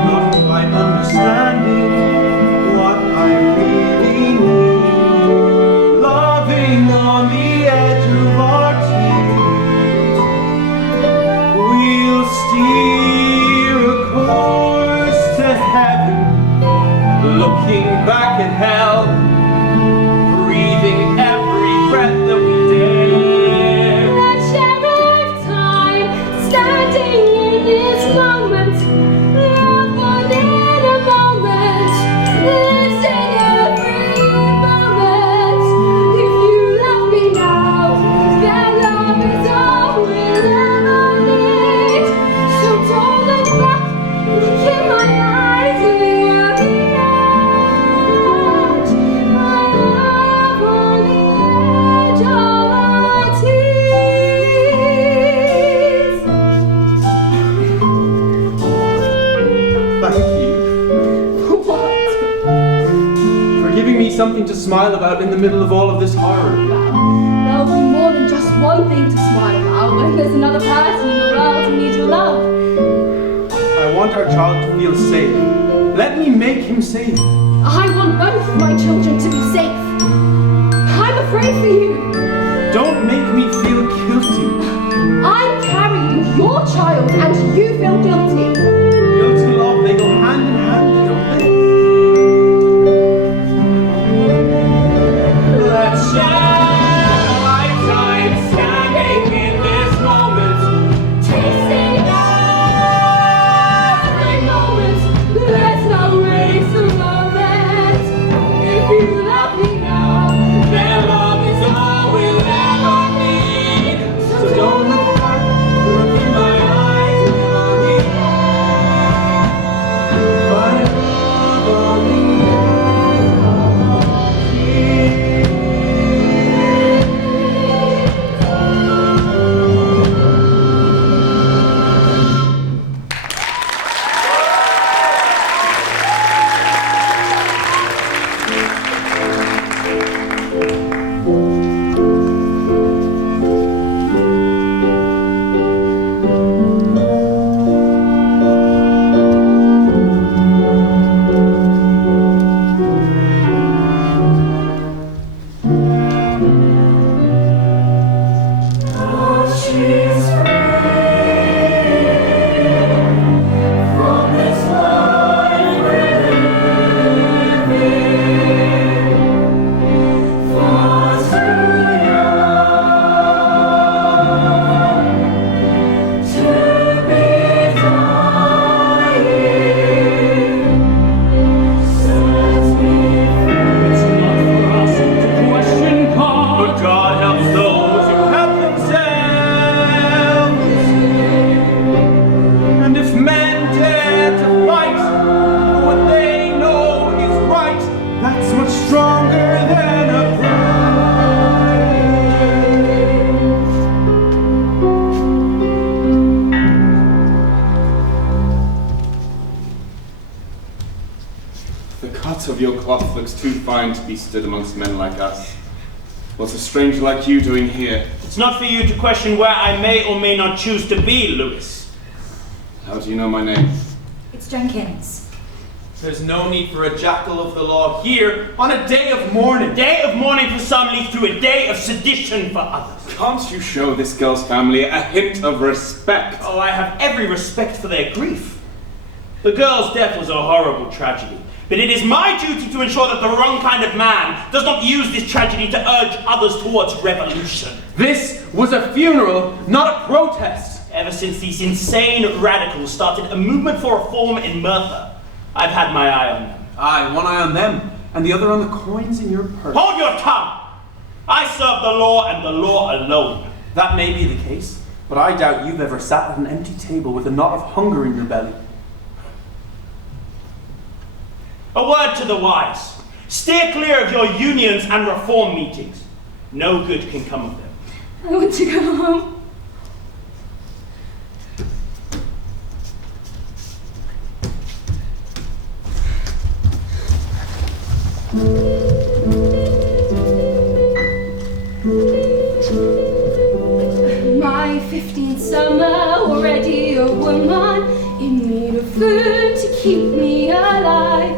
not quite understanding smile about in the middle of all of this horror? There'll be more than just one thing to smile about when there's another person in the world who needs your love. I want our child to feel safe. Let me make him safe. I want both my children to be safe. I'm afraid for you. Don't make me feel guilty. I'm carrying your child and you feel guilty. Guilt and love, they go hand in hand, don't they? Let's share a lifetime standing in this moment, Tasting every moment. Let's not waste a moment. If you love me now, their love is all we'll ever need. So don't look back, look in my eyes, never give find love on the looks too fine to be stood amongst men like us. What's a stranger like you doing here? It's not for you to question where I may or may not choose to be, Lewis. How do you know my name? It's Jenkins. There's no need for a jackal of the law here on a day of mourning. A day of mourning for some leads to a day of sedition for others. Can't you show this girl's family a hint of respect? Oh, I have every respect for their grief. The girl's death was a horrible tragedy. But it is my duty to ensure that the wrong kind of man does not use this tragedy to urge others towards revolution. This was a funeral, not a protest. Ever since these insane radicals started a movement for reform in Merthyr, I've had my eye on them. Aye, one eye on them, and the other on the coins in your purse. Hold your tongue! I serve the law and the law alone. That may be the case, but I doubt you've ever sat at an empty table with a knot of hunger in your belly. A word to the wise. Steer clear of your unions and reform meetings. No good can come of them. I want to go home. My 15th summer, already a woman, in need of food to keep me alive,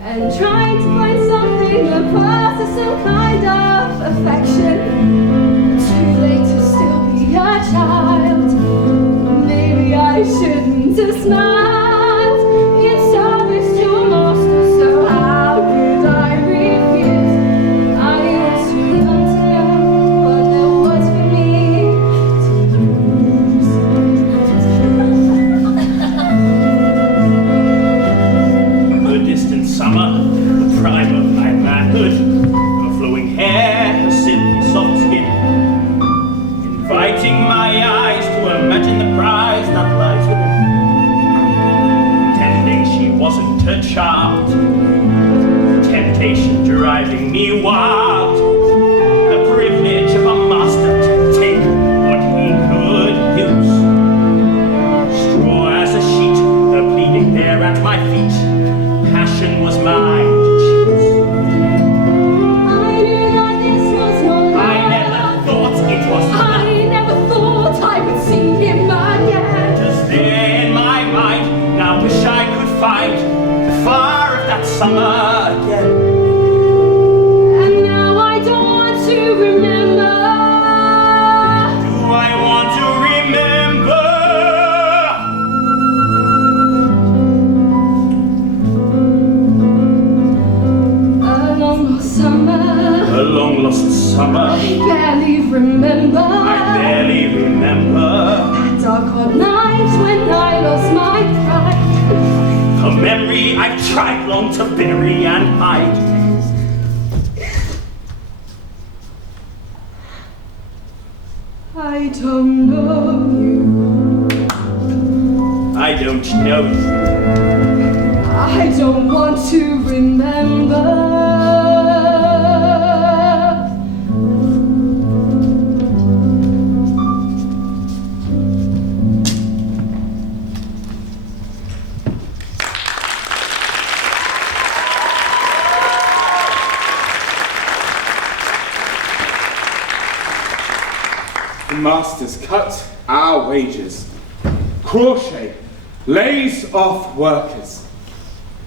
and trying to find something that passes some kind of affection. Too late to still be a child. Maybe I shouldn't have smiled in service to a master, so how could I refuse? I was too young to know what there was for me to lose. The distant summer, the prime of my manhood, her flowing hair, her silky soft skin, inviting my eyes to imagine the prize that lies within. long lost summer. I barely remember. I barely remember. Dark hot nights when I lost my pride. A memory I've tried long to bury and hide. I don't know you. I don't know you. I don't want to remember. The masters cut our wages. Crochet lays off workers.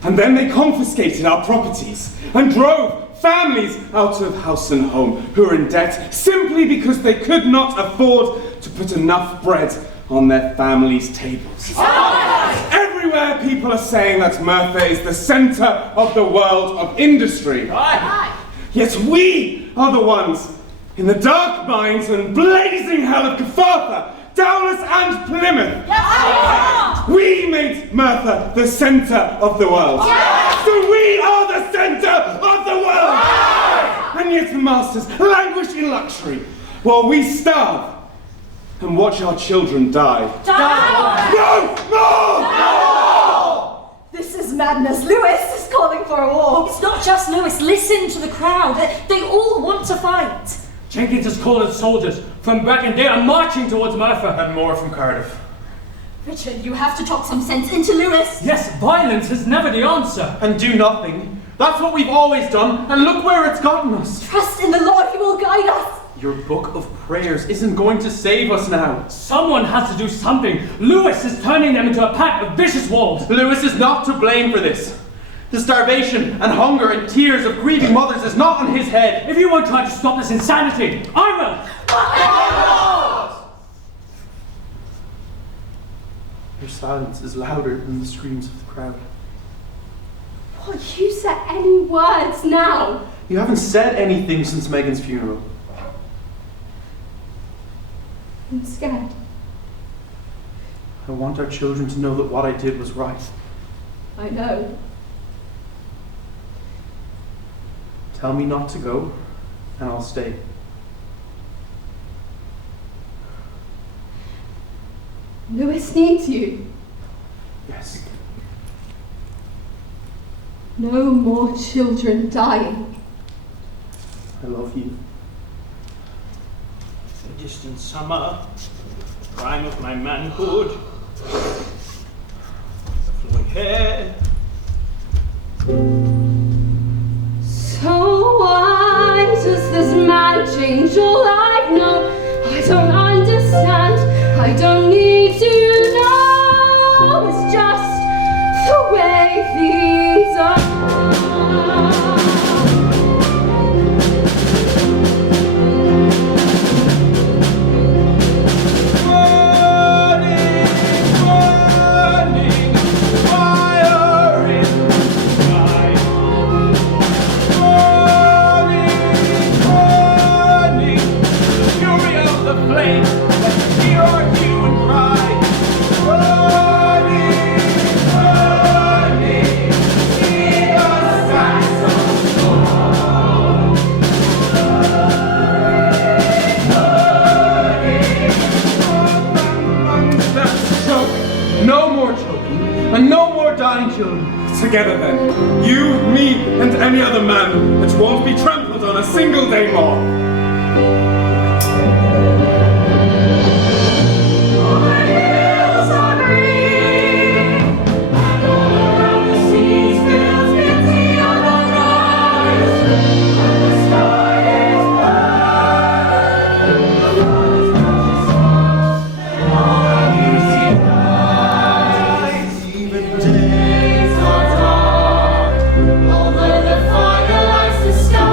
And then they confiscated our properties and drove families out of house and home who were in debt simply because they could not afford to put enough bread on their families' tables. Everywhere people are saying that Merthyr is the centre of the world of industry. Yet we are the ones in the dark mines and blazing hell of Cyfarthfa, Dowlas and Plymouth. We made Merthyr the centre of the world. So we are the centre of the world. And yet the masters languish in luxury while we starve and watch our children die. No! No! This is madness. Lewis is calling for a war. It's not just Lewis. Listen to the crowd. They all want to fight. Jenkins has called his soldiers from Brecon. They are marching towards Merthyr. And more from Cardiff. Richard, you have to talk some sense into Lewis. Yes, violence is never the answer. And do nothing. That's what we've always done, and look where it's gotten us. Trust in the Lord, He will guide us. Your book of prayers isn't going to save us now. Someone has to do something. Lewis is turning them into a pack of vicious wolves. Lewis is not to blame for this. The starvation and hunger and tears of grieving mothers is not on his head. If you won't try to stop this insanity, I will. Your silence is louder than the screams of the crowd. What, you said any words now? You haven't said anything since Megan's funeral. I'm scared. I want our children to know that what I did was right. I know. Tell me not to go, and I'll stay. Lewis needs you. Yes. No more children dying. I love you. The distant summer, prime of my manhood, flowing hair. So why does this man change all I know? I don't understand. I don't need to know. It's just the way things are. And no more dying children. Together then, you, me, and any other man that won't be trampled on a single day more. Over the fire lights the sky.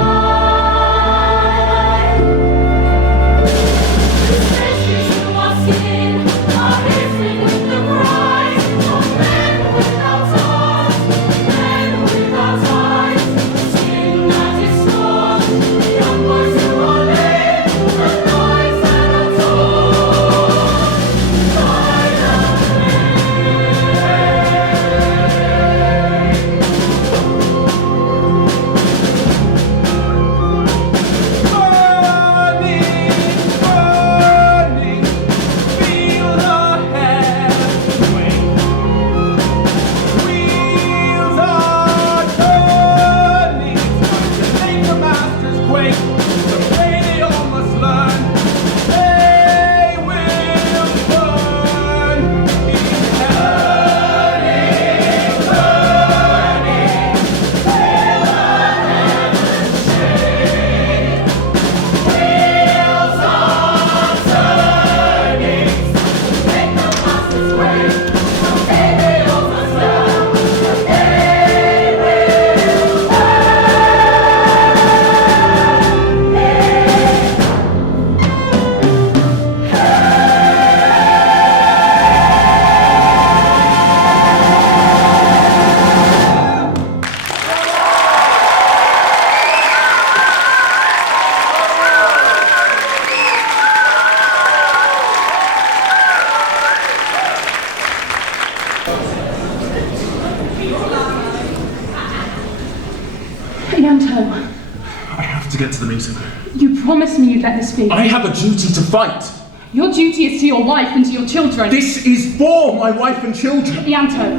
to get to the meeting. You promised me you'd let this be. I have a duty to fight. Your duty is to your wife and to your children. This is for my wife and children. Ianto!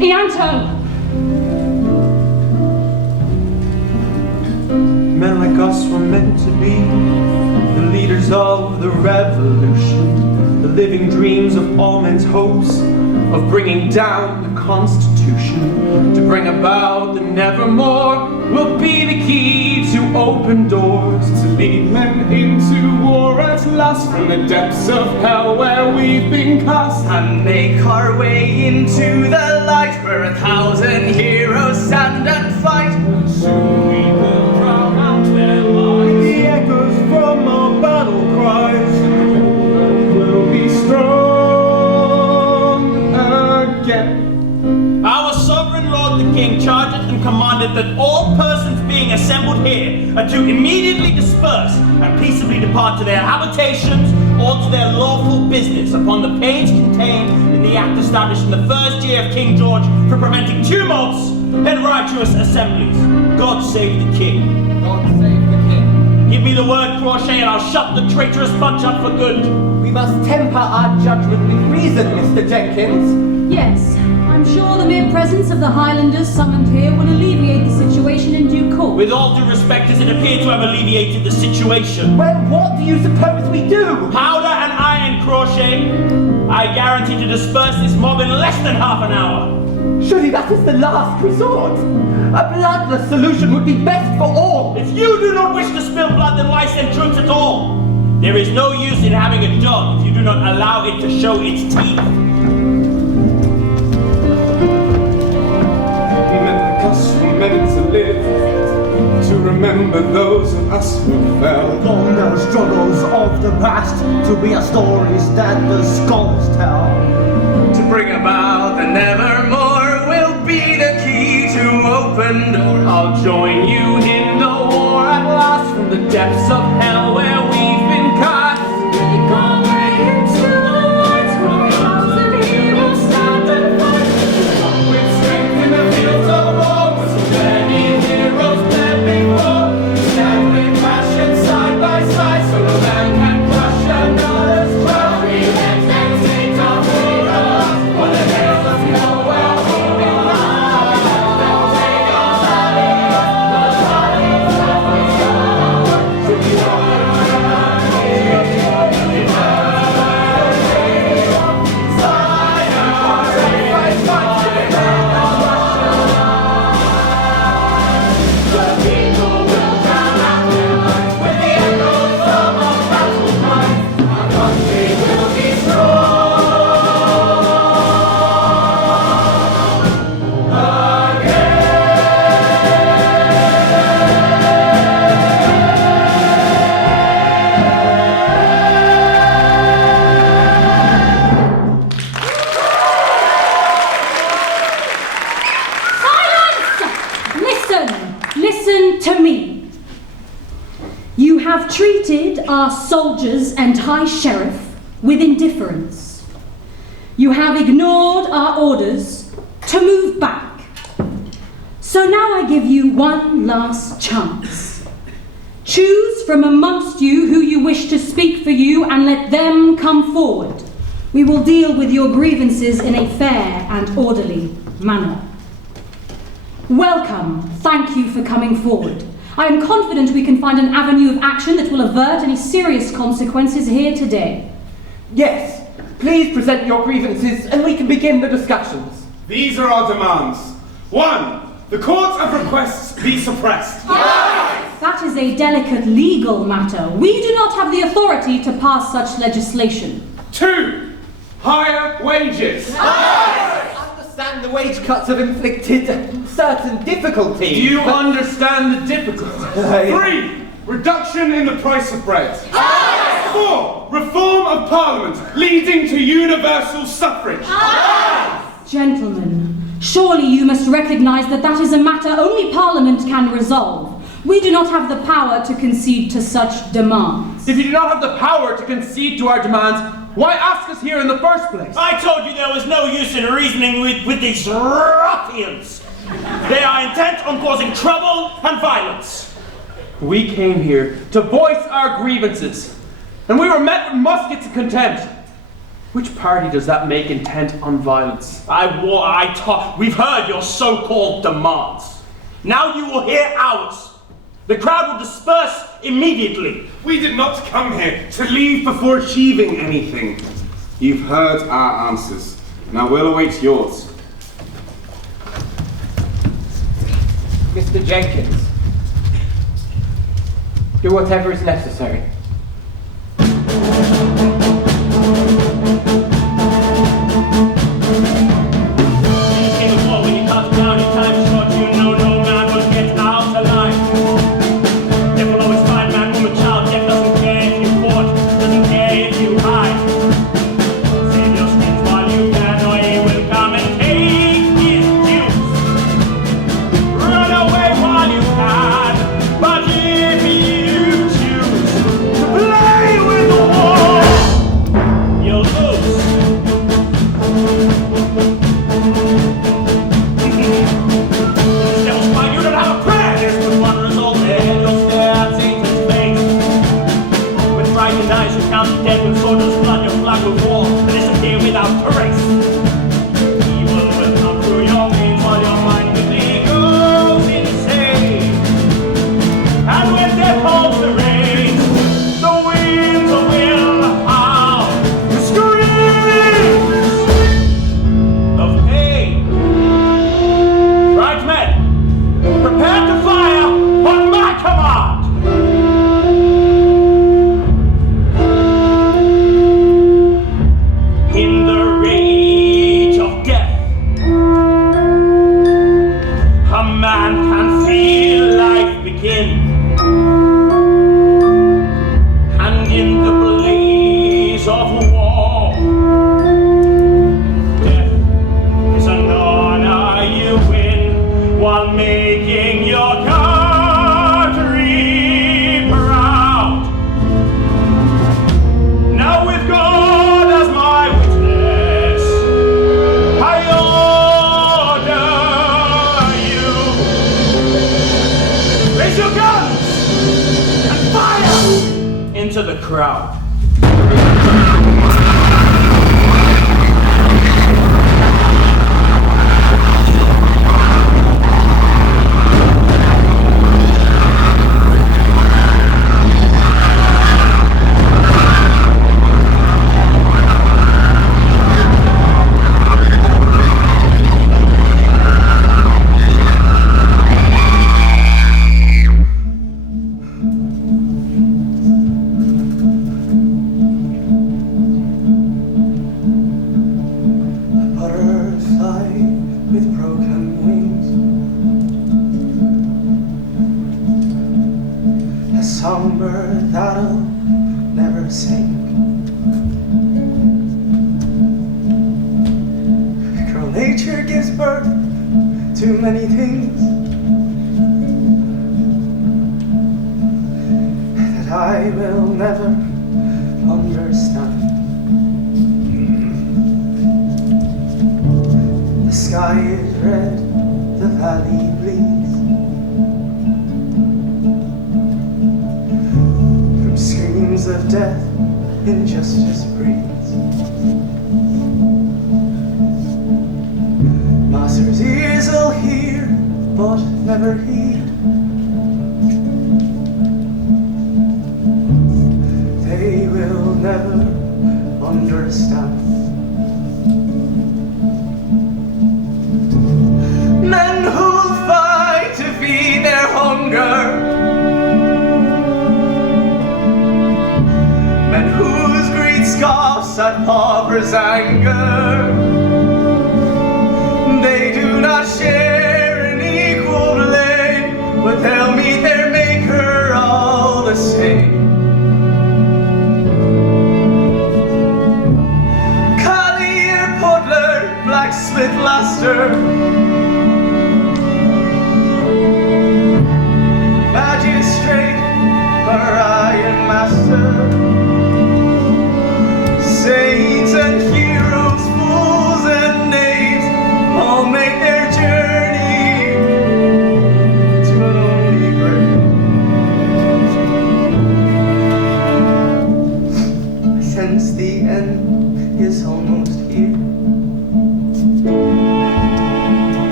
Ianto! Men like us were meant to be the leaders of the revolution, the living dreams of all men's hopes, of bringing down the Constitution. To bring about the nevermore will be the key to open doors, to lead men into war at last from the depths of hell where we've been cast, and make our way into the light where 1,000 heroes stand and fight. Soon we will drown out their lives. the echoes from our battle cries, and we'll be strong again. Our sovereign lord the king charged and commanded that all persons being assembled here are to immediately disperse and peaceably depart to their habitations or to their lawful business upon the pains contained in the act established in the first year of King George for preventing tumults and riotous assemblies. God save the king. God save the king. Give me the word, Crochet, and I'll shut the traitorous bunch up for good. We must temper our judgment with reason, Mr. Jenkins. Yes, I'm sure the mere presence of the Highlanders summoned here will alleviate the situation in due course. With all due respect, does it appear to have alleviated the situation? Well, what do you suppose we do? Powder and iron, Crochet. I guarantee to disperse this mob in less than half an hour. Surely that is the last resort. A bloodless solution would be best for all. If you do not wish to spill blood, then why send troops at all? There is no use in having a dog if you do not allow it to show its teeth. Men like us were meant to live, to remember those of us who fell. Long the struggles of the past, to be our stories that the scholars tell. To bring about the nevermore will be the key to open doors. I'll join you in the war at last from the depths of hell where we've been cast. Make our way into the light where 1,000 heroes stand and fight. With strength in the fields of war, with many heroes bled before. Stand with passion side by side, so no man can crush another's pride. We let them take our freedom, for the hills of hell where we've been lost. Let them take our bodies, the bodies of our sons. To be Listen to me. You have treated our soldiers and High Sheriff with indifference. You have ignored our orders to move back. So now I give you one last chance. Choose from amongst you who you wish to speak for you and let them come forward. We will deal with your grievances in a fair and orderly manner. Welcome. Thank you for coming forward. I am confident we can find an avenue of action that will avert any serious consequences here today. Yes, please present your grievances and we can begin the discussions. These are our demands. 1. The court of requests be suppressed. Yes! That is a delicate legal matter. We do not have the authority to pass such legislation. 2. Higher wages. I understand the wage cuts have inflicted certain difficulties. Do you understand the difficulty? 3. Reduction in the price of bread. 4. Reform of Parliament leading to universal suffrage. Gentlemen, surely you must recognise that that is a matter only Parliament can resolve. We do not have the power to concede to such demands. If you do not have the power to concede to our demands, why ask us here in the first place? I told you there was no use in reasoning with these ruffians. They are intent on causing trouble and violence. We came here to voice our grievances, and we were met with muskets and contempt. Which party does that make intent on violence? We've heard your so-called demands. Now you will hear ours. The crowd will disperse immediately. We did not come here to leave before achieving anything. You've heard our answers. Now we'll await yours. Mr. Jenkins, do whatever is necessary.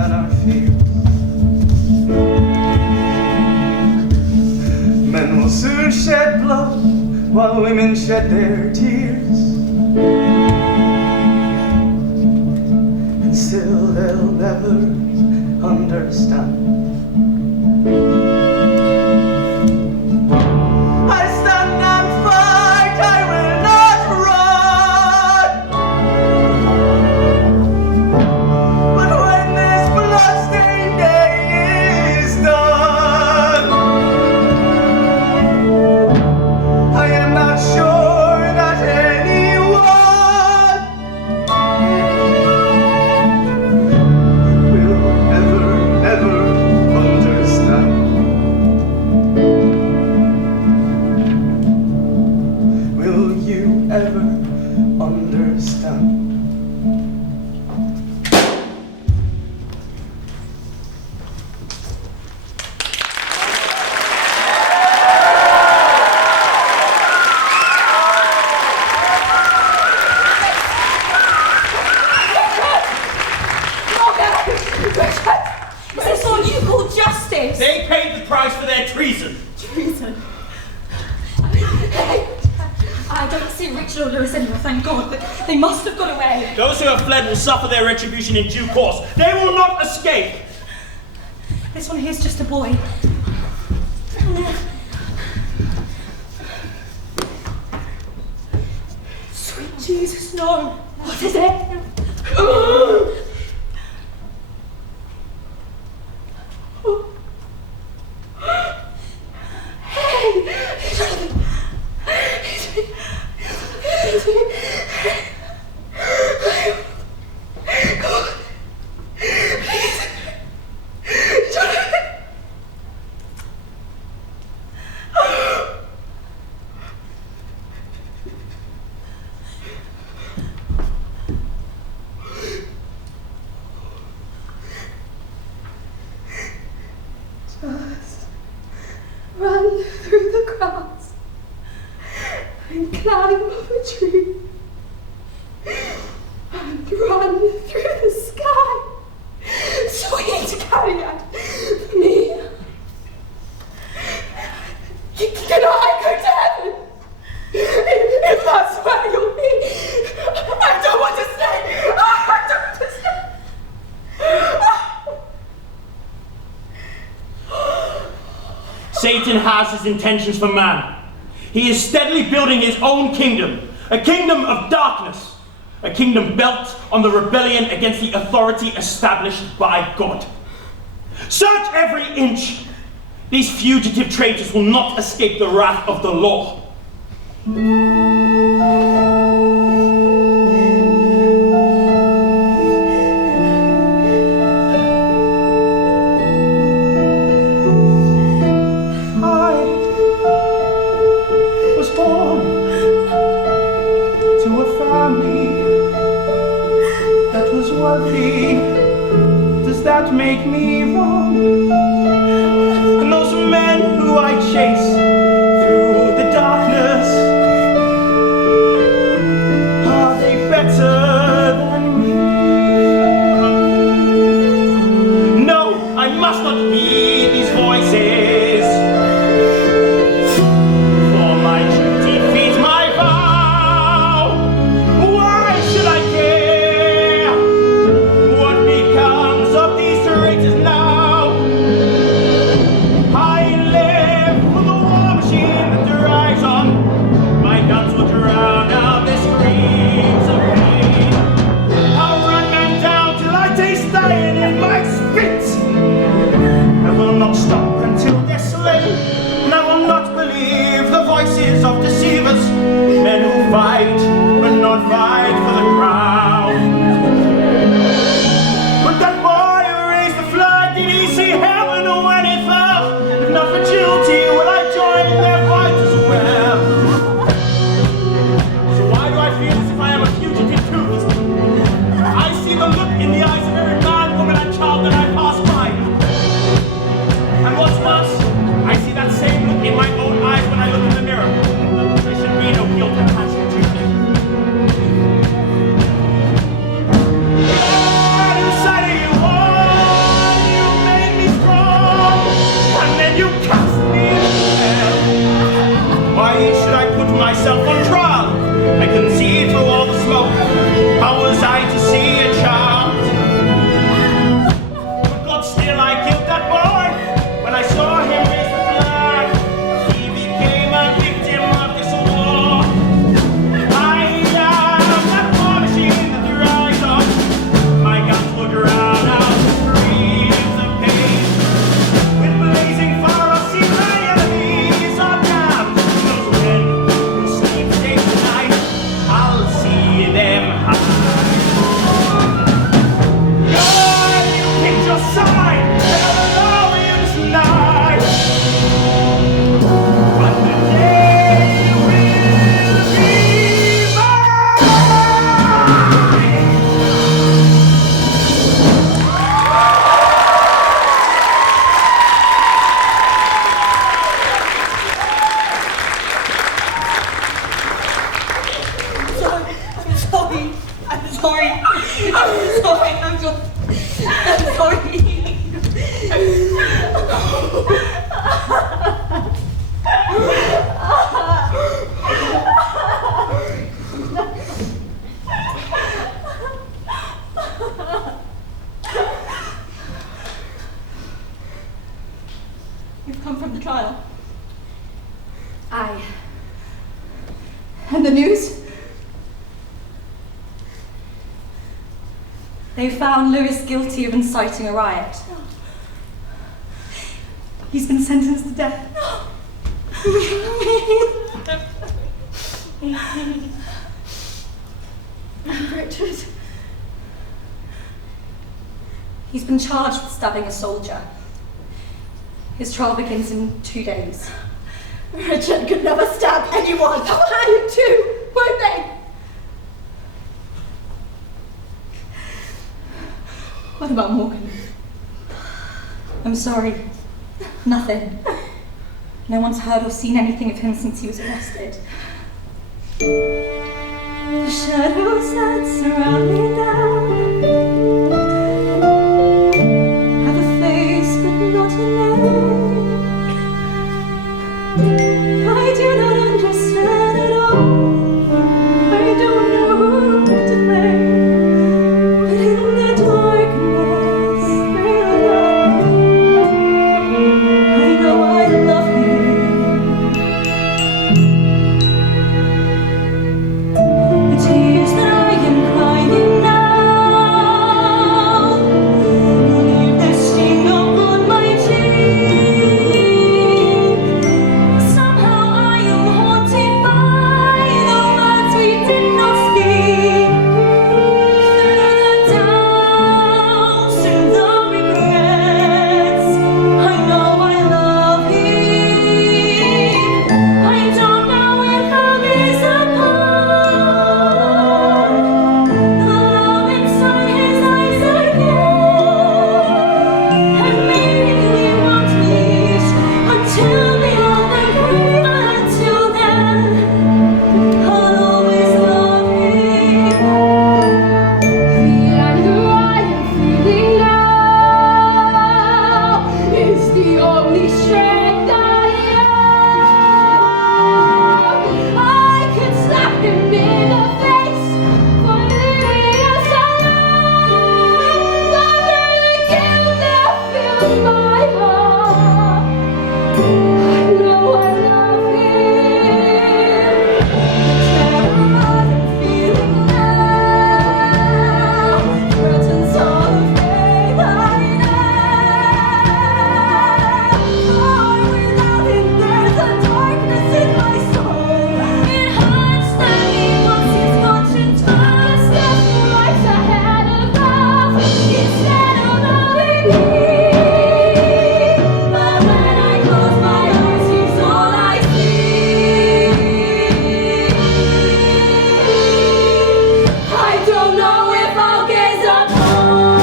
and our fears. Men will soon shed blood while women shed their tears. And still they'll never understand. I stand and fight, I will not run. But when this bloodstained day is done, I am not sure that anyone will ever understand. Will you ever understand? Is this all you call justice? They paid the price for their treason. Treason. I don't see Richard or Lewis anywhere, thank God, but they must have got away. Those who have fled will suffer their retribution in due course. They will not escape. This one here's just a boy. Sweet Jesus, no. What is it? Just run through the grass and climb up a tree and run through the sky. Sweet Ariad, for me. Can I go to heaven? If that's where you'll be, I don't want to stay. I don't want to stay. Satan has his intentions for man. He is steadily building his own kingdom, a kingdom of darkness, a kingdom built on the rebellion against the authority established by God. Search every inch. These fugitive traitors will not escape the wrath of the law. Does that make me wrong? And those men who I chase through the darkness, You've come from the trial. Aye. And the news? They found Lewis guilty of inciting a riot. He's been sentenced to death. Richard. He's been charged with stabbing a soldier. His trial begins in 2 days. Richard could never stab anyone. They'll hang him too, won't they? What about Morgan? I'm sorry. Nothing. No one's heard or seen anything of him since he was arrested. The shadows that surround me now have a face but not a name. I do not understand at all. I don't know who to blame. But in the darkness, I know I love him. The tears that I am crying now leave the sting upon my cheek. Somehow I am haunted by the words we did not speak. Through the doubts and the regrets, I know I love him. I don't know if love is apart. The love inside his eyes again, and maybe we won't meet until beyond the grave. Until then, I'll always love him. The anger I am feeling now is the only strength I have. I could slap him in the face for leaving us alone. But the guilt that fills my heart, I know I love him. The terror I am feeling now threatens all the faith I have. For without him there's a darkness in my soul. It hurts that he wants his conscience first. Steps right ahead of love instead of loving me. But when I close my eyes, he's all I see. I don't know if I'll gaze upon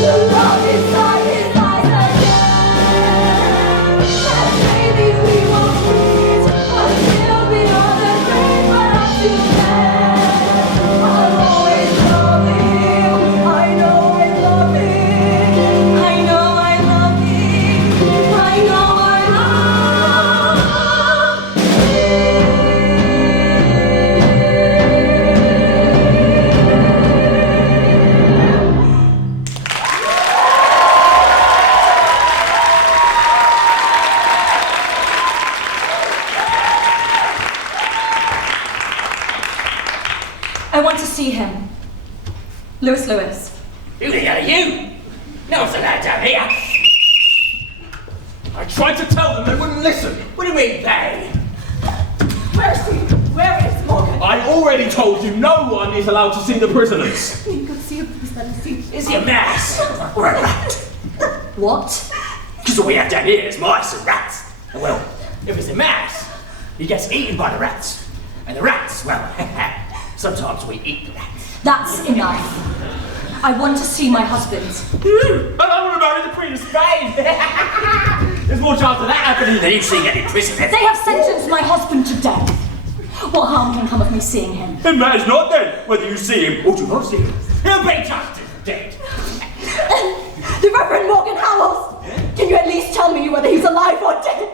the love inside his eyes again. And maybe we won't meet until beyond the grave. But until then, I'll always love him. I know I love him. I know I love him. I know I love I want to see him. Lewis. Who the hell are you? No one's allowed down here. I tried to tell them, they wouldn't listen. What do you mean, they? Where is he? Where is Morgan? I already told you no one is allowed to see the prisoners. You could see him, please let us see. Is he a mouse? Or a rat? What? Because all we have down here is mice and rats. And well, if it's a mouse, he gets eaten by the rats. And the rats, well, sometimes we eat the rats. That's enough. I want to see my husband. And I want to marry the Queen of Spain. There's more chance of that happening than you seeing any prisoners. They have sentenced my husband to death. What harm can come of me seeing him? It matters not then whether you see him or do not see him. He'll be justice dead. The Reverend Morgan Howells! me whether he's alive or dead.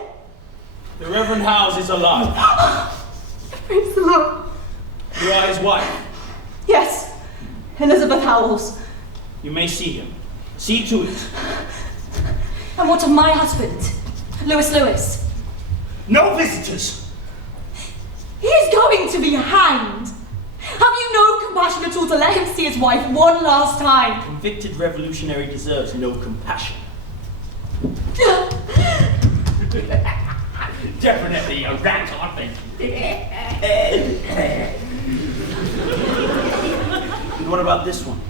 The Reverend Howes is alive. Praise the Lord. You are his wife. Yes, Elizabeth Howells. You may see him. See to it. And what of my husband, Lewis? No visitors. He's going to be hanged. Have you no compassion at all to let him see his wife one last time? Convicted revolutionary deserves no compassion. Definitely a rat, aren't they? And what about this one?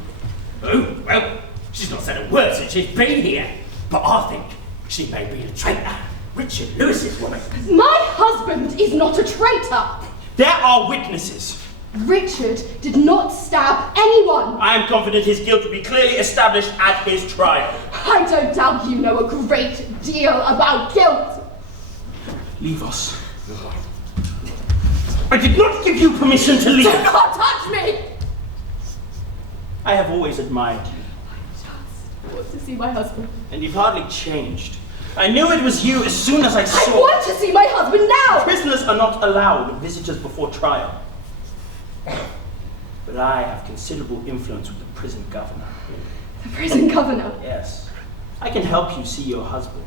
Oh, well, she's not said a word since she's been here. But I think she may be a traitor. Richard Lewis's woman. My husband is not a traitor. There are witnesses. Richard did not stab anyone. I am confident his guilt will be clearly established at his trial. I don't doubt you know a great deal about guilt. Leave us. I did not give you permission to leave. Do not touch me! I have always admired you. I just want to see my husband. And you've hardly changed. I knew it was you as soon as I saw. I want to see my husband now! Prisoners are not allowed visitors before trial. But I have considerable influence with the prison governor. The prison governor? Yes. I can help you see your husband.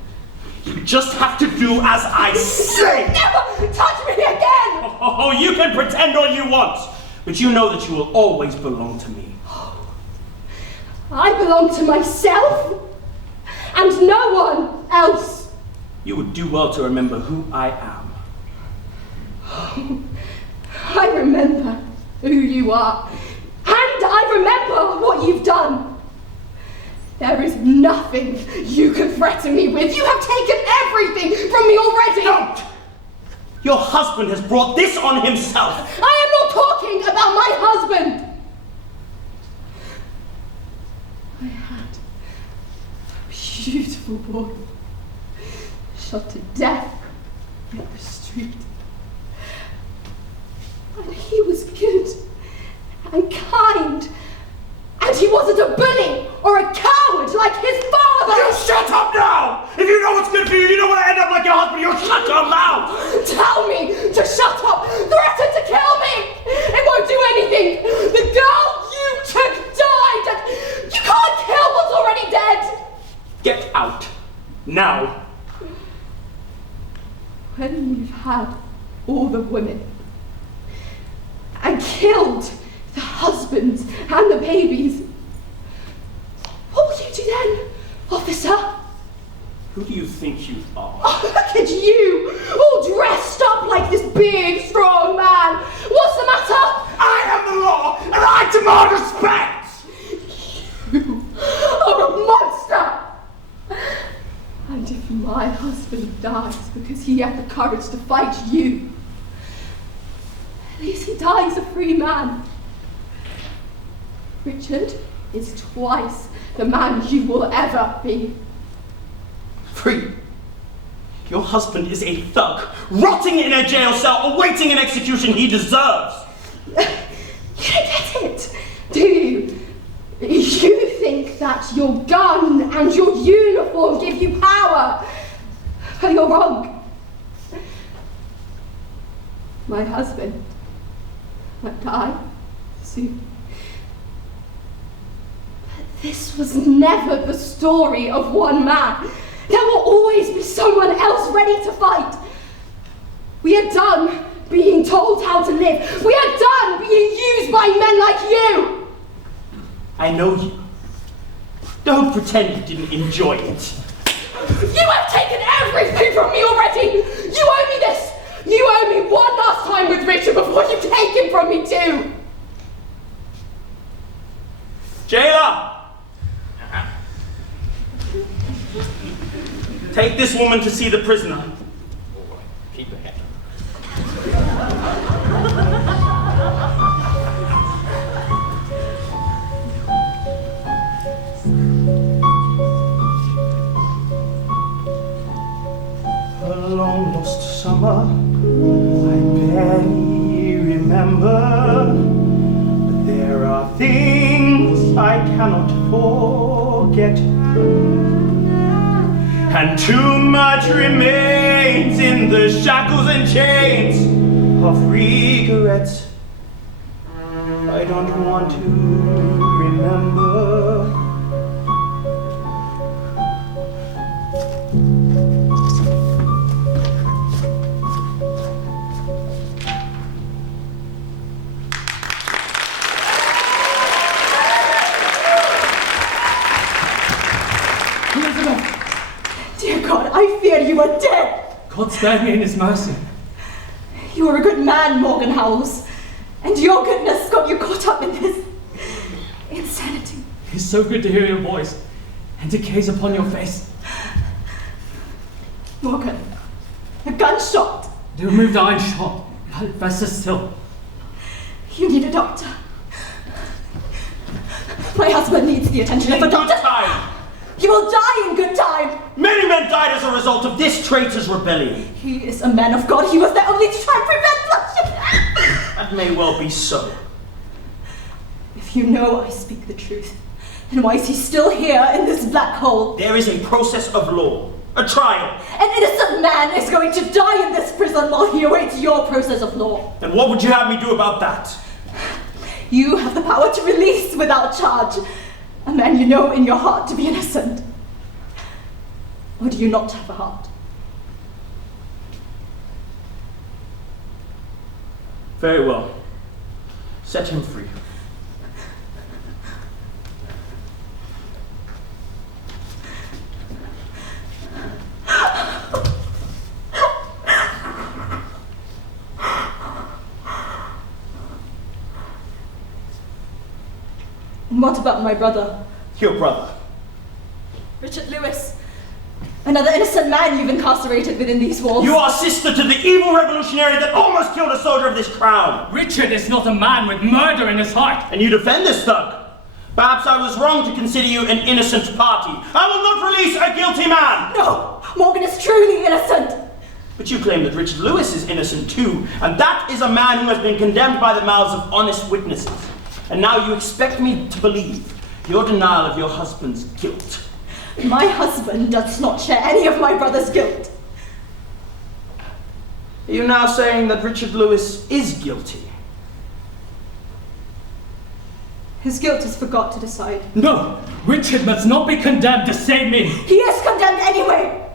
You just have to do as I say! Never touch me again! Oh, you can pretend all you want, but you know that you will always belong to me. I belong to myself and no one else. You would do well to remember who I am. I remember who you are, and I remember what you've done. There is nothing you can threaten me with. You have taken everything from me already. Don't! Your husband has brought this on himself. I am not talking about my husband. I had a beautiful boy shot to death in the street. And he was good and kind. And he wasn't a bully or a coward like his father! You shut up now! If you know what's good for you, you don't want to end up like your husband, you'll shut your mouth! Tell me to shut up! Threaten to kill me! It won't do anything! The girl you took died and you can't kill what's already dead! Get out. Now. When you've had all the women and killed the husbands and the babies, what will you do then, officer? Who do you think you are? Oh, look at you, all dressed up like this big, strong man. What's the matter? I am the law, and I demand respect! You are a monster! And if my husband dies because he had the courage to fight you, at least he dies a free man. Richard is twice the man you will ever be. Free? Your husband is a thug, rotting in a jail cell, awaiting an execution he deserves. You don't get it, do you? You think that your gun and your uniform give you power, but you're wrong. My husband might die soon. But this was never the story of one man. There will always be someone else ready to fight. We are done being told how to live. We are done being used by men like you. I know you. Don't pretend you didn't enjoy it. You have taken everything from me already. You owe me this. You owe me one last time with Richard before you take him from me too. Jailer! Take this woman to see the prisoner. Keep her head. A long lost summer, I barely remember. But there are things I cannot forget. and too much remains in the shackles and chains of regret. I don't want to remember. Dear God, I fear you are dead. God spare me in his mercy. You are a good man, Morgan Howells, and your goodness got you caught up in this insanity. It's so good to hear your voice and to gaze upon your face. Morgan, a gunshot. They removed the iron shot, but Vesta still. You need a doctor. My husband needs the attention of a doctor. Time. He will die in good time. Many men died as a result of this traitor's rebellion. He is a man of God. He was there only to try and prevent bloodshed. That may well be so. If you know I speak the truth, then why is he still here in this black hole? There is a process of law, a trial. An innocent man is going to die in this prison while he awaits your process of law. And what would you have me do about that? You have the power to release without charge a man you know in your heart to be innocent. Or do you not have a heart? Very well. Set him free. And what about my brother? Your brother. Richard Lewis. Another innocent man you've incarcerated within these walls. You are sister to the evil revolutionary that almost killed a soldier of this crown. Richard is not a man with murder in his heart. And you defend this thug. Perhaps I was wrong to consider you an innocent party. I will not release a guilty man. No, Morgan is truly innocent. But you claim that Richard Lewis is innocent too, and that is a man who has been condemned by the mouths of honest witnesses. And now you expect me to believe your denial of your husband's guilt. My husband does not share any of my brother's guilt. Are you now saying that Richard Lewis is guilty? His guilt is for God to decide. No, Richard must not be condemned to save me. He is condemned anyway.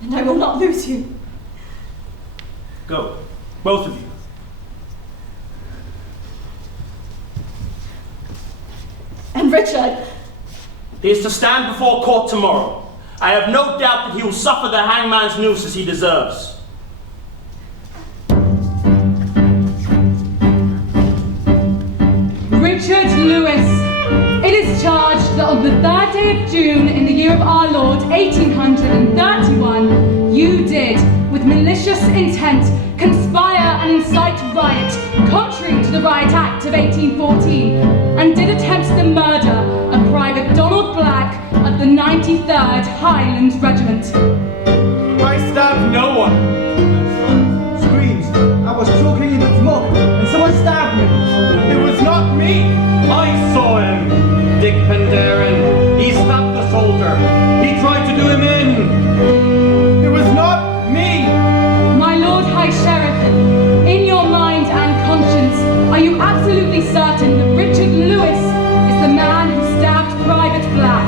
And I will not lose you. Go, both of you. And Richard? He is to stand before court tomorrow. I have no doubt that he will suffer the hangman's noose as he deserves. Richard Lewis, it is charged that on the 3rd day of June in the year of our Lord 1831, you did, with malicious intent, conspire and incite riot, contrary to the Riot Act of 1814, and did attempt the murder of Private Donald Black of the 93rd Highland Regiment. I stabbed no one. Screams. I was choking in the smoke and someone stabbed me. It was not me. I saw him. Dick Penderyn. He stabbed the soldier. He tried to do him in. It was not me. My Lord High Sheriff, in your mind and conscience, are you absolutely certain that Richard Lewis is the man who stabbed Private Black?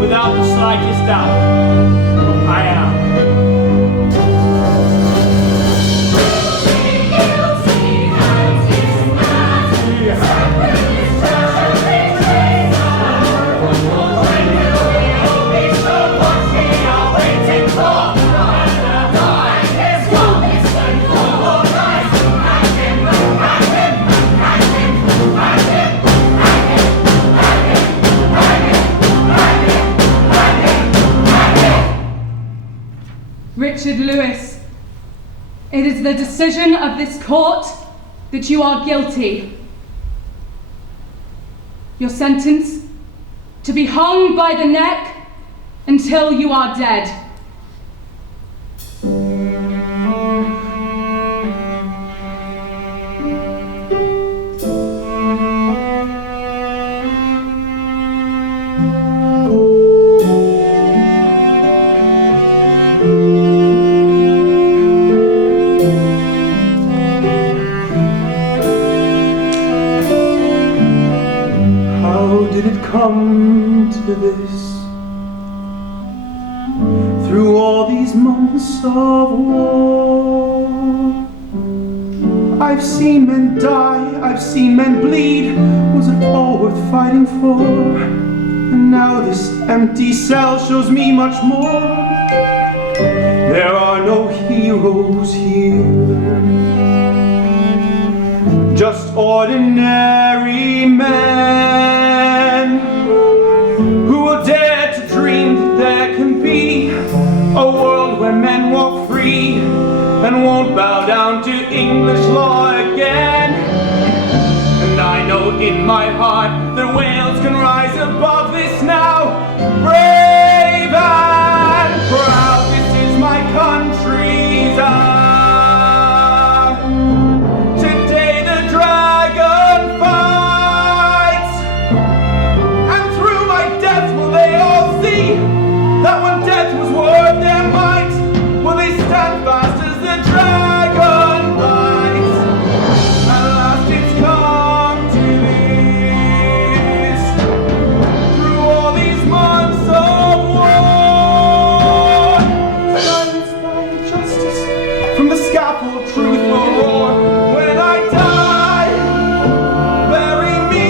Without the slightest doubt, I am. Richard Lewis, it is the decision of this court that you are guilty. Your sentence, to be hung by the neck until you are dead. these months of war. I've seen men die, I've seen men bleed. Was it all worth fighting for? And now this empty cell shows me much more. There are no heroes here, just ordinary men who will dare to dream that there can be a world where men walk free and won't bow down to English law again. And I know in my heart that Wales can rise above this now, brave and proud. This is my country's hour. Today the dragon fights, and through my death will they all see that when death was worth their might, will they stand fast as the dragon bites. At last it's come to this, through all these months of war. Silenced by justice, from the scaffold truth will roar. When I die, bury me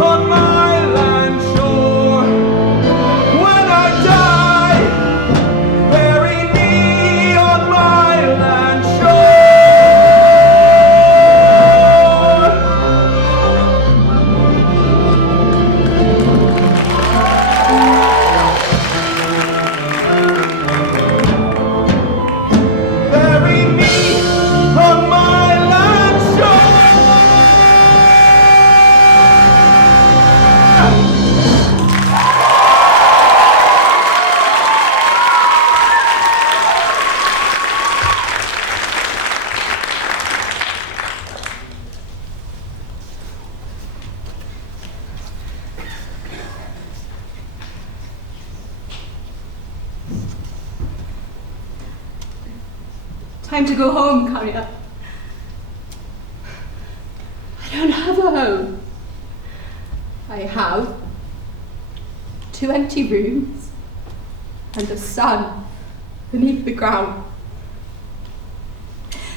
on my land shore. When I die, bury me on my land shore. Bury me on my land shore. Time to go home, Carrier. I don't have a home. I have 2 empty rooms and a son beneath the ground.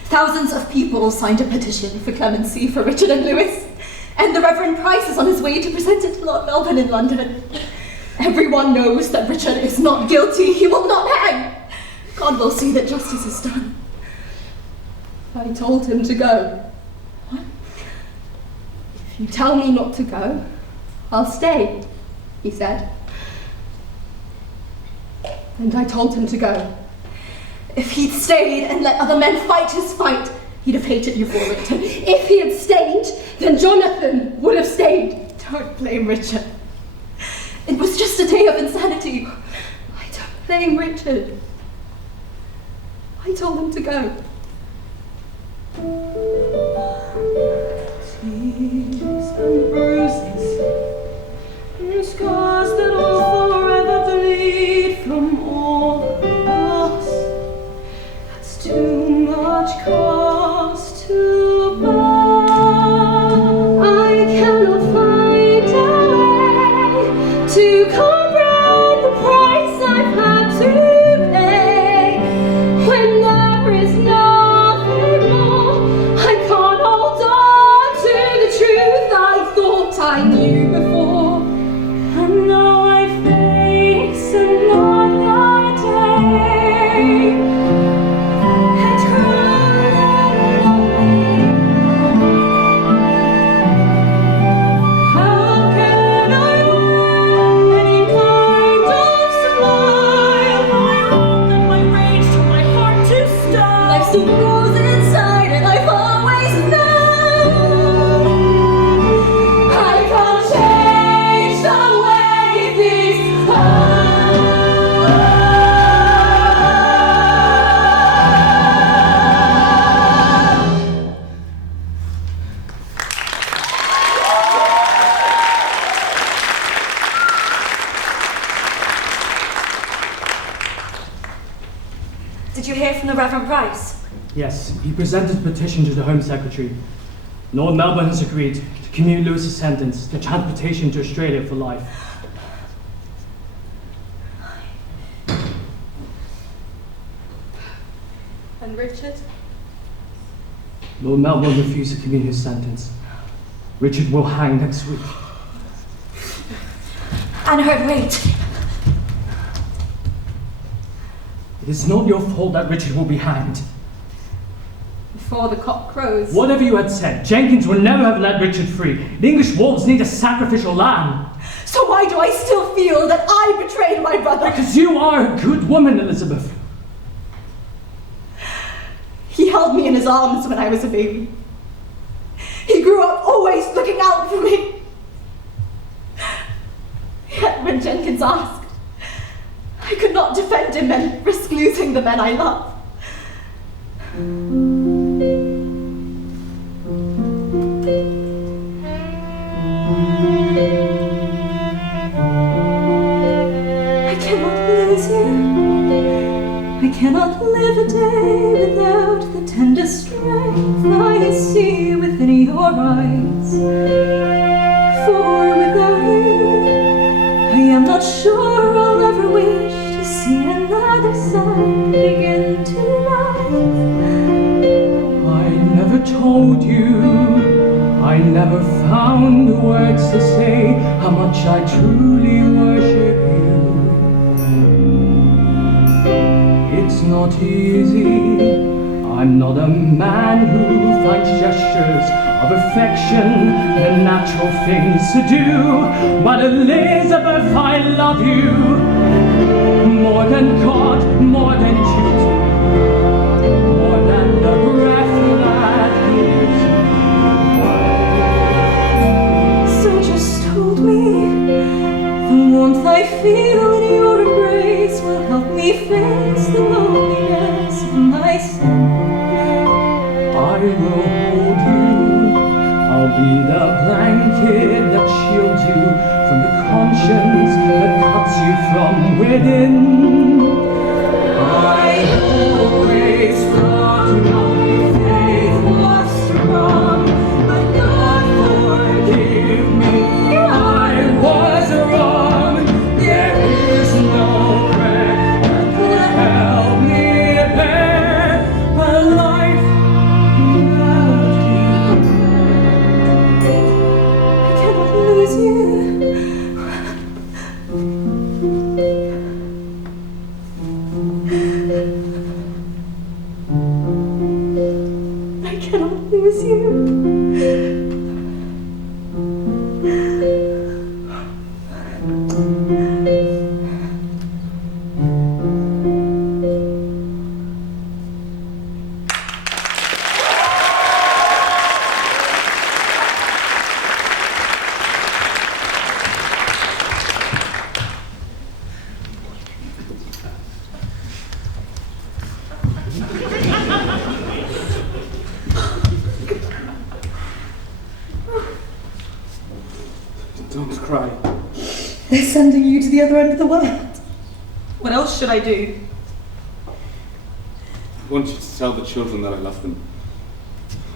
Thousands of people signed a petition for clemency for Richard and Lewis, and the Reverend Price is on his way to present it to Lord Melbourne in London. Everyone knows that Richard is not guilty. He will not hang. God will see that justice is done. I told him to go. What? If you tell me not to go, I'll stay, he said. And I told him to go. If he'd stayed and let other men fight his fight, he'd have hated you for it. If he had stayed, then Jonathan would have stayed. Don't blame Richard. It was just a day of insanity. I don't blame Richard. I told him to go. Tears and bruises and scars that will forever bleed from all the loss. That's too much cost to bear. I cannot find a way to comprehend the price I've had to pay when there is nothing more. I can't hold on to the truth I thought I knew before. And now I face another day and crying on me. How can I wear any kind of smile? I hope that my rage to my heart to stop. Life still grows inside and I've always known I can't change the way things are. Did you hear from the Reverend Price? Yes, he presented a petition to the Home Secretary. Lord Melbourne has agreed to commute Lewis's sentence to transportation to Australia for life. 'Cause And Richard? Lord Melbourne refused to commute his sentence. Richard will hang next week. Angharad, wait. It is not your fault that Richard will be hanged. Before the cock crows. Whatever you had said, Jenkins would never have let Richard free. The English wolves need a sacrificial lamb. So why do I still feel that I betrayed my brother? Because you are a good woman, Elizabeth. He held me in his arms when I was a baby. He grew up always looking out for me. Yet when Jenkins asked, I could not defend him and risk losing the men I love. I cannot lose you. I cannot live a day without the tender strength I see within your eyes. For without you, I am not sure I'll ever wish to see another sun begin to rise. I never told you, I never found words to say how much I truly worship you. It's not easy, I'm not a man who finds gestures of affection the natural things to do. But Elizabeth, I love you more than God, more than duty, more than the breath that gives me life. So just hold me, the warmth I feel in your embrace will help me face the loneliness of my sin. I will hold you, I'll be the blanket that shields you from the conscience that cuts you from within. I always thought my faith was strong, but God forgive me, I was wrong. There is no prayer that could help me bear a life without you. I cannot lose you. I cannot lose you. Don't cry. They're sending you to the other end of the world. What else should I do? I want you to tell the children that I love them.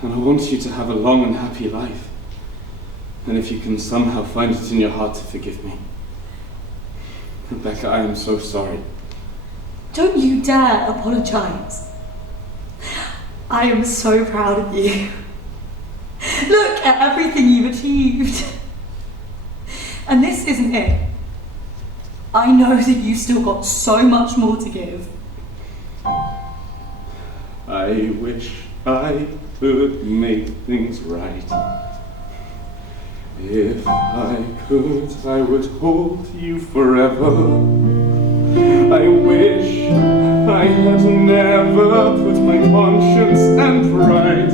And I want you to have a long and happy life. And if you can somehow find it in your heart to forgive me. Rebecca, I am so sorry. Don't you dare apologize. I am so proud of you. Look at everything you've achieved. And this isn't it. I know that you've still got so much more to give. I wish I could make things right. If I could, I would hold you forever. I wish I had never put my conscience and pride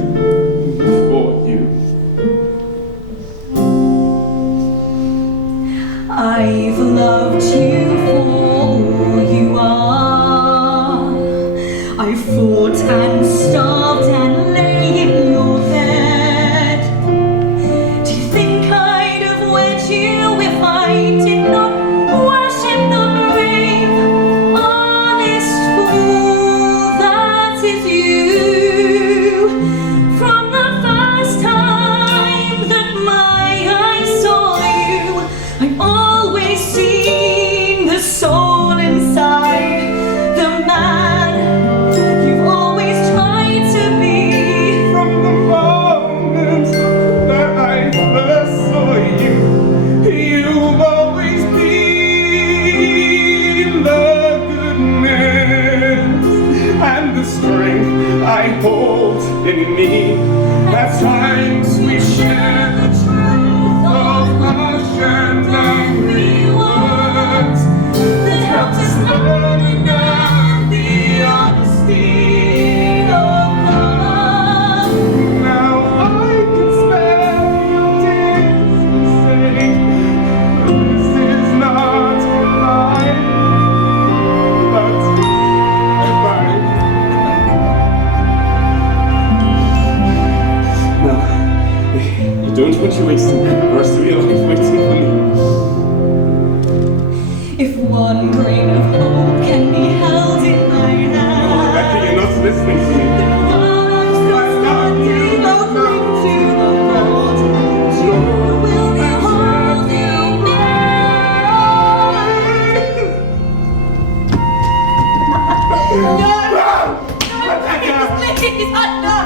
before you. I've loved you for all you are. I've fought and starved and lay in your bed. Do you think I'd have wed you if I did not worship the brave? Don't you waste the rest of your life waiting for me. If one grain of hope can be held in my hand, Rebecca, you're not listening to me. while I'm still standing, I'll cling to the thought you will be holding me. Please, no!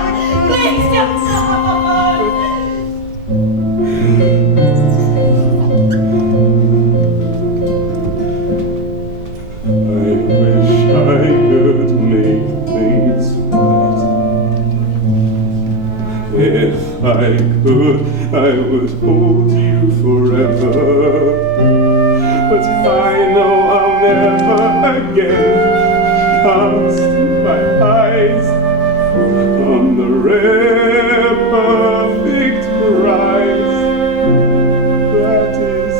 Please don't stop! I wish I could make things right. If I could, I would hold you forever. But I know I'll never again cast my eyes on the rare perfect prize that is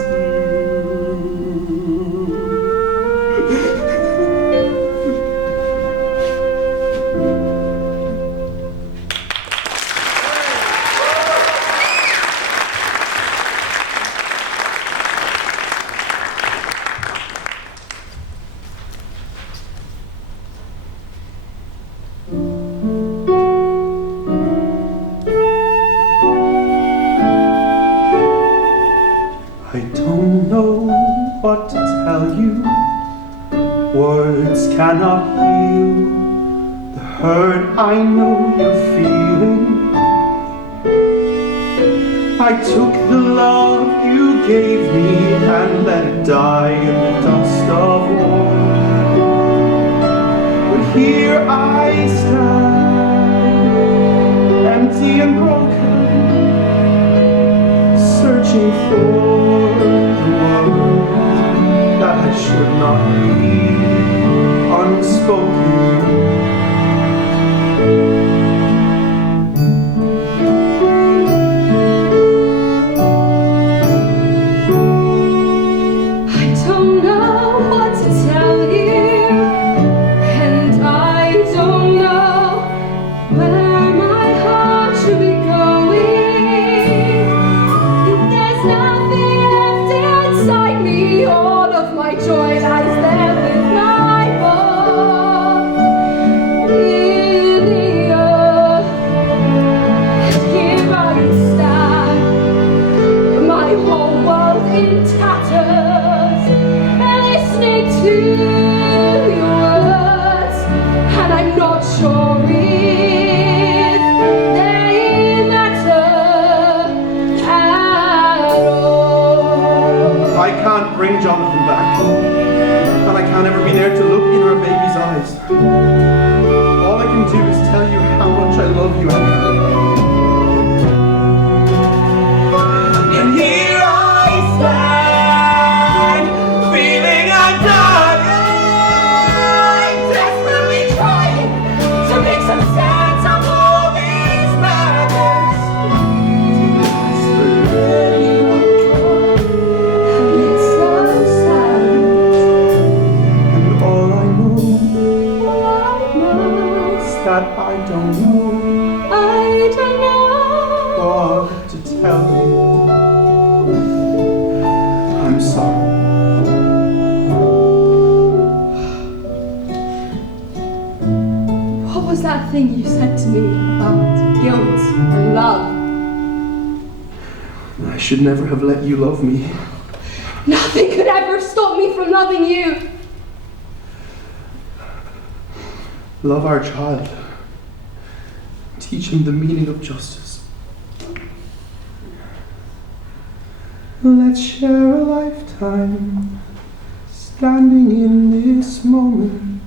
I don't know what to tell you. Words cannot heal the hurt I know you're feeling. I took the love you gave me and let it die in the dust of war. But here I stand, empty and broken, searching for the words that I should not be unspoken. I don't know what to tell you, and I don't know where my heart should be going. There's nothing left inside me, all of my joy lies there with my bones. In the earth, and here I stand, my whole world in tatters, listening to your words, and I'm not sure if they matter at all. I can't bring Jonathan back, and I can't ever be there to look in our baby's eyes. All I can do is tell you how much I love you, Angharad. And here I stand, feeling I'm dying, desperately trying to make some sense of all these matters. And it's so sad. And all I know Is that I don't know I don't know. what to tell you. I'm sorry. What was that thing you said to me about guilt and love? I should never have let you love me. Nothing could ever stop me from loving you. Love our child. Teach him the meaning of justice. Let's share a lifetime, standing in this moment.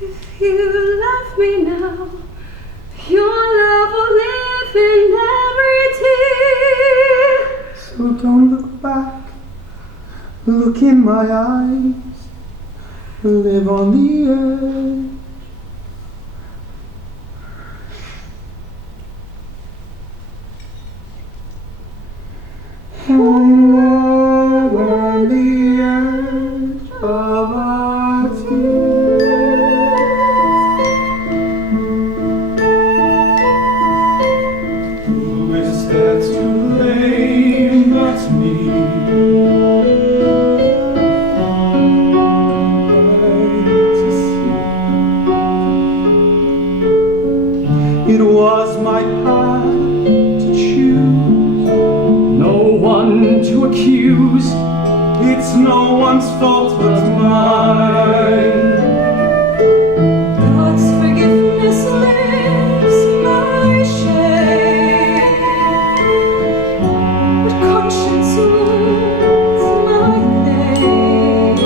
If you love me now, your love will live in every tear. So don't look back, look in my eyes, live on the edge. And live on the edge of our tears. Who is there to I had to choose. No one to accuse. It's no one's fault but mine. God's forgiveness lifts my shame, but conscience wounds my name.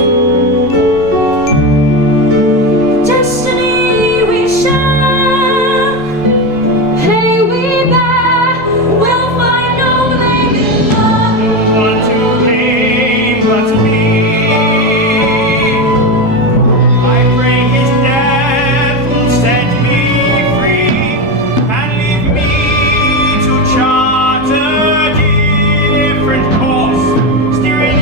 Destiny we share, pay we bear, we'll find no blame in love. No one to blame but me. I pray his death will set me free and leave me to chart a different course, steering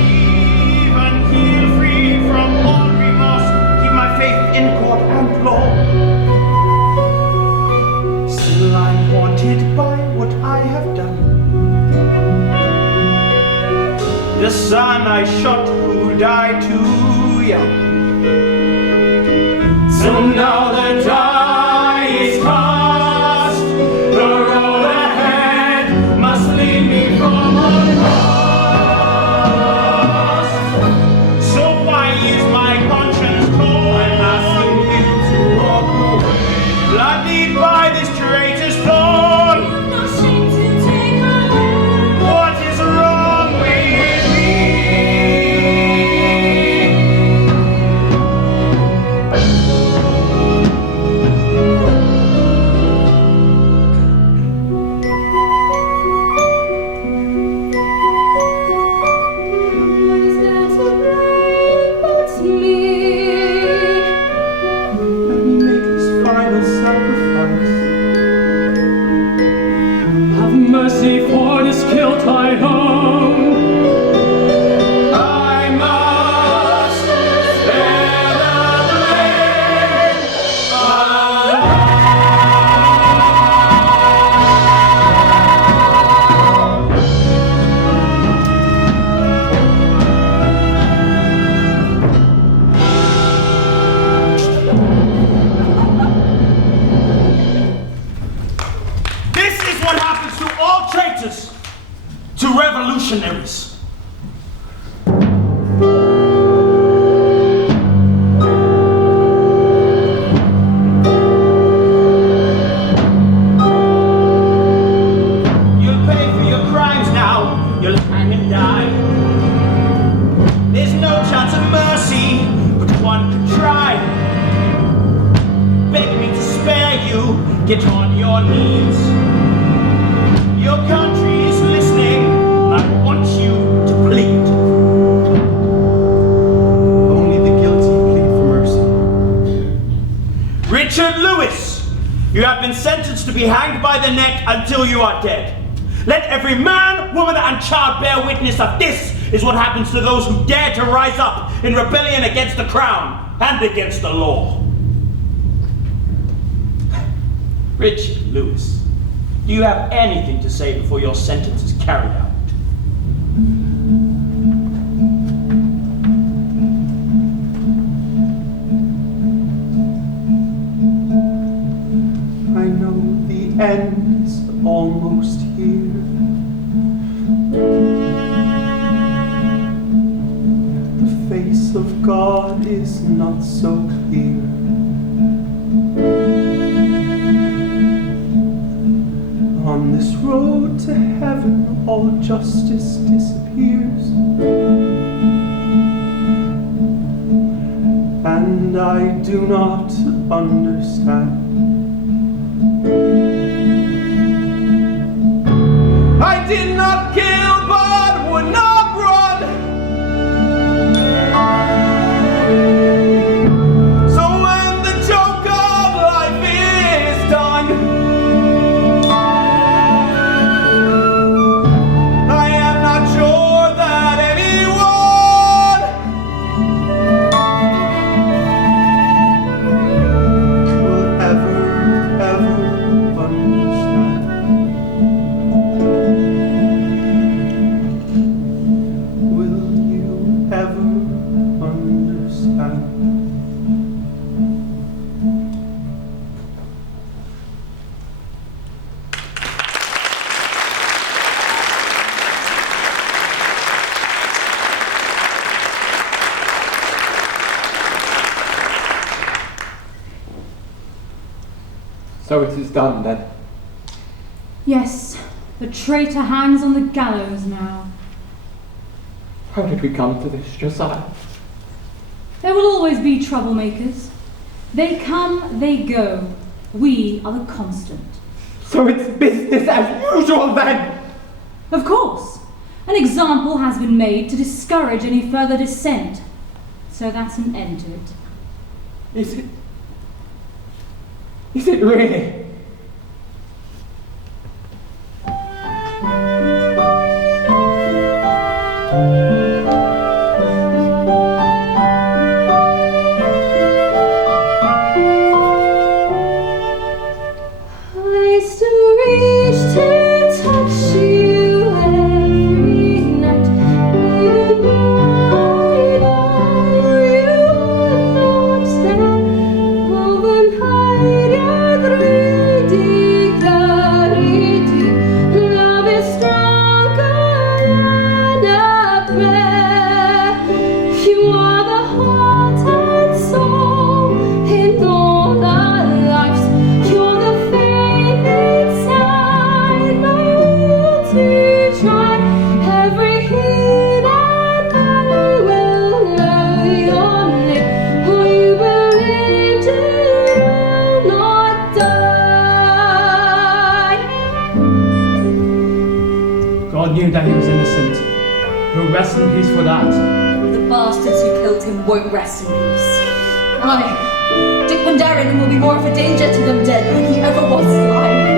even keel free from all remorse. Keep my faith in God and law. Still I'm haunted by what I have done. The son I shot who died too young. So now the die is cast. The road ahead must lead me from unlost. So why is my conscience cold? I'm asking you to walk away, bloodied by this traitor's thorn. No shame to take my word. What is wrong with me? Is there to blame but me? Let me make this final sacrifice. Have mercy for this guilt I own. I must bear the blame. This is what happens to all traitors, to revolutionaries. You'll pay for your crimes now. You'll hang and die. There's no chance of mercy, but one could try. Beg me to spare you. Get on your knees. Your country is listening, and I want you to plead. Only the guilty plead for mercy. Richard Lewis, you have been sentenced to be hanged by the neck until you are dead. Let every man, woman, and child bear witness that this is what happens to those who dare to rise up in rebellion against the crown and against the law. Richard Lewis, do you have anything to say before your sentence is carried out? I know the end's almost here. The face of God is not so clear. On this road to heaven, all justice disappears. And I do not understand. I did not kill, but would not run. So when the joke of life is done, I am not sure that anyone will ever understand. So it is done then. Yes, the traitor hangs on the gallows now. How did we come to this, Josiah? There will always be troublemakers. They come, they go. We are the constant. So it's business as usual then? Of course. An example has been made to discourage any further dissent. So that's an end to it. Is it? Is it really? I still reach to touch you every night. You know you are not there. Love is stronger than a prayer. You are the heart and soul in all our lives. You're the faith inside my will to try. Every heat and I will know your name. For you believed it will not die. God knew that he was innocent. He'll rest in peace for that. The bastards who killed him won't rest in peace. Aye, Dick Penderyn will be more of a danger to them dead than he ever was alive.